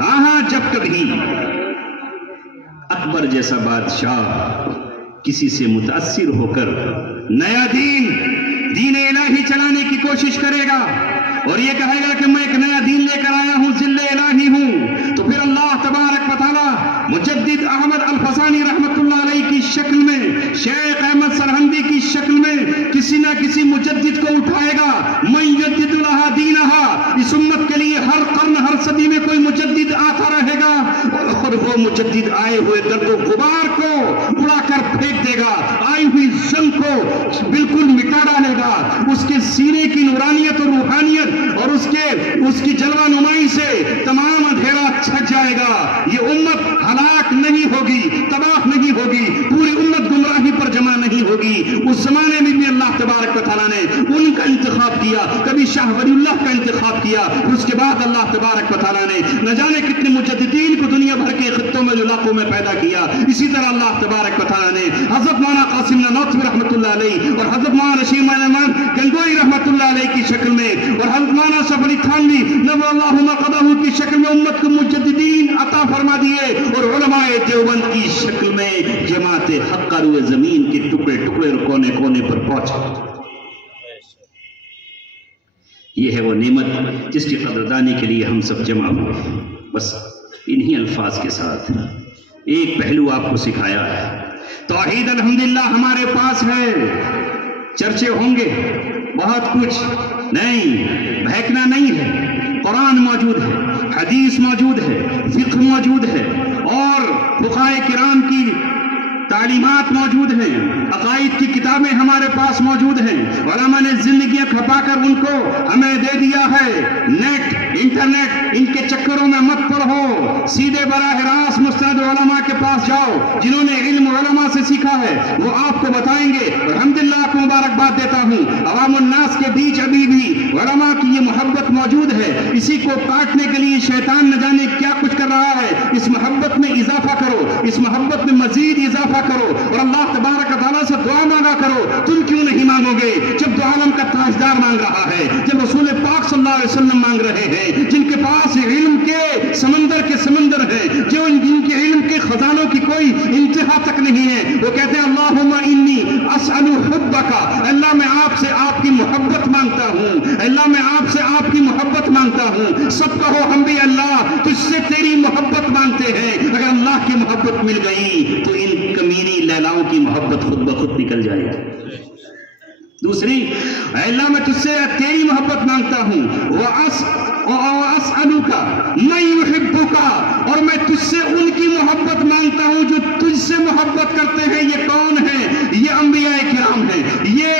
ہاں جب کبھی اکبر جیسا بادشاہ کسی سے متاثر ہو کر نیا دین الہی چلانے کی کوشش کرے گا اور یہ کہے گا کہ میں ایک نیا دین لے کر آیا ہوں، ذل الہی ہوں، تو پھر اللہ تبارک و تعالی مجدد احمد الفسانی رحمت اللہ علیہ کی شکل میں، شیخ احمد سرہندی کی شکل میں کسی نہ کسی مجدد کو اٹھائے گا، من یجدد لہا دینہا، اس امت کے لیے ہر قرن ہر صدی میں کوئی مجدد آتا رہے گا اور وہ مجدد آئے ہوئے درد و غبار کو اڑا کر پھینک دے گا، آئی ہوئی زنگ کو بالکل مٹا ڈالے گا، اس کے سینے کی نورانیت اور روحانیت اور اس کی جلوہ نمائی سے تمام اندھیرا چھٹ جائے گا، یہ امت ہلاک نہیں ہوگی، تباہ نہیں ہوگی، پوری امت گمراہی پر جمع نہیں ہوگی۔ اس زمانے میں بھی اللہ تبارک و تعالیٰ نے ان کا انتخاب کیا، کبھی شاہ ولی اللہ کا انتخاب کیا، اس کے بعد اللہ تبارک و تعالیٰ نے نہ جانے کتنے مجددین کو دنیا بھر کے خطوں میں علاقوں میں پیدا کیا۔ اسی طرح اللہ تبارک و تعالیٰ نے حضرت مولانا قاسم نانوتوی رحمت اللہ علیہ اور حضرت مولانا رشید مہمان گنگوئی رحمت اللہ علیہ کی شکل میں اور حضرت مولانا اشرف علی تھانوی نور اللہ مقدہ کی شکل میں امت کو مجددین عطا فرما دیے اور علماء دیوبند کی شکل میں جماعت حق روئے زمین کے ٹکڑے ٹکڑے اور کونے کونے پر پہنچا۔ یہ ہے وہ نعمت جس کی قدردانی کے لیے ہم سب جمع ہوئے۔ بس انہی الفاظ کے ساتھ ایک پہلو آپ کو سکھایا ہے، توحید الحمدللہ ہمارے پاس ہے، چرچے ہوں گے بہت کچھ، نہیں بہکنا نہیں ہے، قرآن موجود ہے، حدیث موجود ہے، فقہ موجود ہے اور فقہائے کرام کی تعلیمات موجود ہیں، عقائد کی کتابیں ہمارے پاس موجود ہیں، علماء نے زندگیاں کھپا کر ان کو ہمیں دے دیا ہے۔ نیٹ انٹرنیٹ ان کے چکروں میں مت پڑھو، سیدھے براہ راست مستند علماء کے پاس جاؤ، جنہوں نے علم علماء سے سیکھا ہے وہ آپ کو بتائیں گے۔ الحمدللہ آپ کو مبارکباد دیتا ہوں، عوام الناس کے بیچ ابھی بھی علماء کی یہ محبت موجود ہے، اسی کو کاٹنے کے لیے شیطان نہ جانے کیا کچھ کر رہا ہے۔ اس محبت میں اضافہ کرو، اس محبت میں مزید اضافہ کرو اور اللہ تبارک و تعالیٰ سے دعا مانگا کرو۔ تم کیوں نہیں مانگو گے جب دو عالم کا تاجدار مانگ رہا ہے، جب رسول پاک صلی اللہ علیہ وسلم مانگ رہے ہیں، جن کے پاس علم کے سمندر ہیں، جو جن کے علم کے خزانوں کی کوئی انتہا تک نہیں ہے، وہ کہتے ہیں اللہم انی اسأل حبک، اللہ میں آپ سے آپ کی محبت مانگتا ہوں، اللہ میں آپ سے آپ کی محبت مانگتا ہوں۔ سب کہو ہم بھی اللہ تجھ سے تیری محبت مانگتے ہیں۔ اگر اللہ کی محبت مل گئی تو ان کمینی لیلاؤں کی محبت خود بخود نکل جائے گی۔ دوسری، اے اللہ میں تجھ سے تیری محبت مانگتا ہوں، وَأَسْأَلُكَ مَن يُحِبُّكَ، اور میں تجھ سے ان کی محبت مانگتا ہوں جو تجھ سے محبت کرتے ہیں۔ یہ کون ہیں؟ یہ انبیاء کرام ہیں، یہ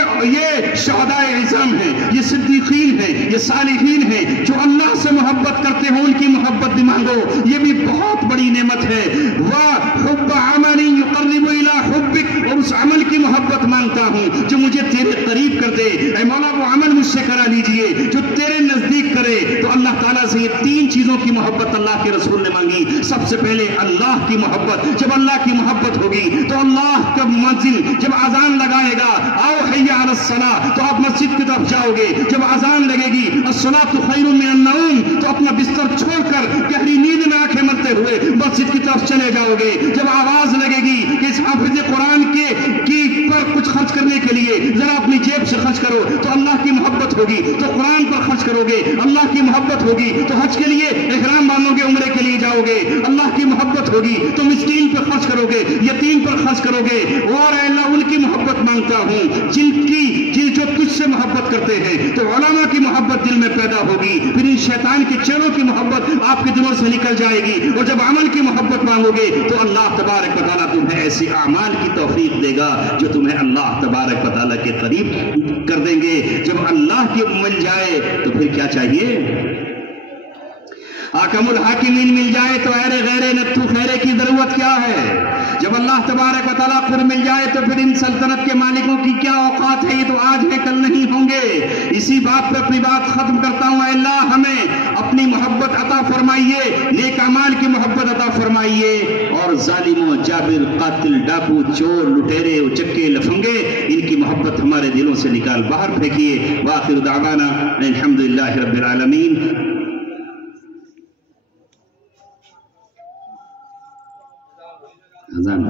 شہداء عظام ہیں، یہ صدیقین ہیں، یہ صالحین ہیں جو اللہ سے محبت کرتے ہیں، ان کی محبت بھی مانگو، یہ بھی بہت بڑی نعمت ہے۔ وَحُبَّ عَمَلٍ يُقَرِّبُ إِلَىٰ حُبِّكَ، اور اس عمل کی محبت مانگتا ہوں جو مجھے تیرے قریب کر دے۔ اے مولا وہ عمل مجھ سے کرا لیجئے جو تیرے نزدیک کرے۔ تو اللہ تعالیٰ سے یہ تین چیزوں کی محبت اللہ کے رسول نے مانگی۔ سب سے پہلے اللہ کی محبت، جب اللہ کی محبت ہوگی تو اللہ کا مؤذن جب اذان لگائے گا آؤ حی علی الصلاۃ، تو آپ مسجد کی طرف جاؤ گے۔ جب اذان لگے گی الصلاۃ خیر من النوم، تو اپنا بستر چھوڑ کر گہری نیند میں آنکھیں ملتے ہوئے مسجد کی طرف چلے جاؤ گے۔ جب آواز لگے گی کہ اس حافظ قرآن کی پر کچھ خرچ کرنے کے لیے ذرا اپنی جیب سے خرچ کرو، تو اللہ کی محبت ہوگی تو قرآن پر خرچ کرو گے۔ اللہ کی محبت ہوگی تو حج کے لیے احرام باندھو گے، عمرے کے لیے جاؤ گے۔ اللہ کی محبت ہوگی تو مسکین پر خرچ کرو گے، یتیم پر خرچ کرو گے۔ اور اے اللہ ان کی محبت مانگتا ہوں جو تجھ سے محبت کرتے ہیں۔ تو علماء کی محبت دل میں پیدا ہوگی، پھر ان شیطان کے چیلوں کی محبت آپ کے دلوں سے نکل جائے گی، اور جب عمل کی محبت مانگو گے تو اللہ تبارک و تعالیٰ تمہیں ایسے اعمال کی توفیق دے گا جو تمہیں اللہ تبارک و تعالیٰ کے قریب کر دیں گے. جب اللہ کے مل جائے تو پھر کیا چاہیے؟ حاکم الحاکمین مل جائے تو ایرے غیرے نتھو خیرے کی ضرورت کیا ہے؟ جب اللہ تبارک و تعالیٰ خود مل جائے تو پھر ان سلطنت کے مالکوں کی کیا اوقات ہے؟ یہ تو آج ہے کل نہیں ہوں گے. اسی بات پہ اپنی بات ختم کرتا ہوں. اے اللہ ہمیں اپنی محبت عطا فرمائیے, نیک اعمال کی محبت عطا فرمائیے, اور ظالموں, جابر, قاتل, ڈاکو, چور, لٹیرے, اچکے, لفنگے, ان کی محبت ہمارے دلوں سے نکال باہر پھینکیے. وآخر دعوانا الحمدللہ رب العالمین. اذان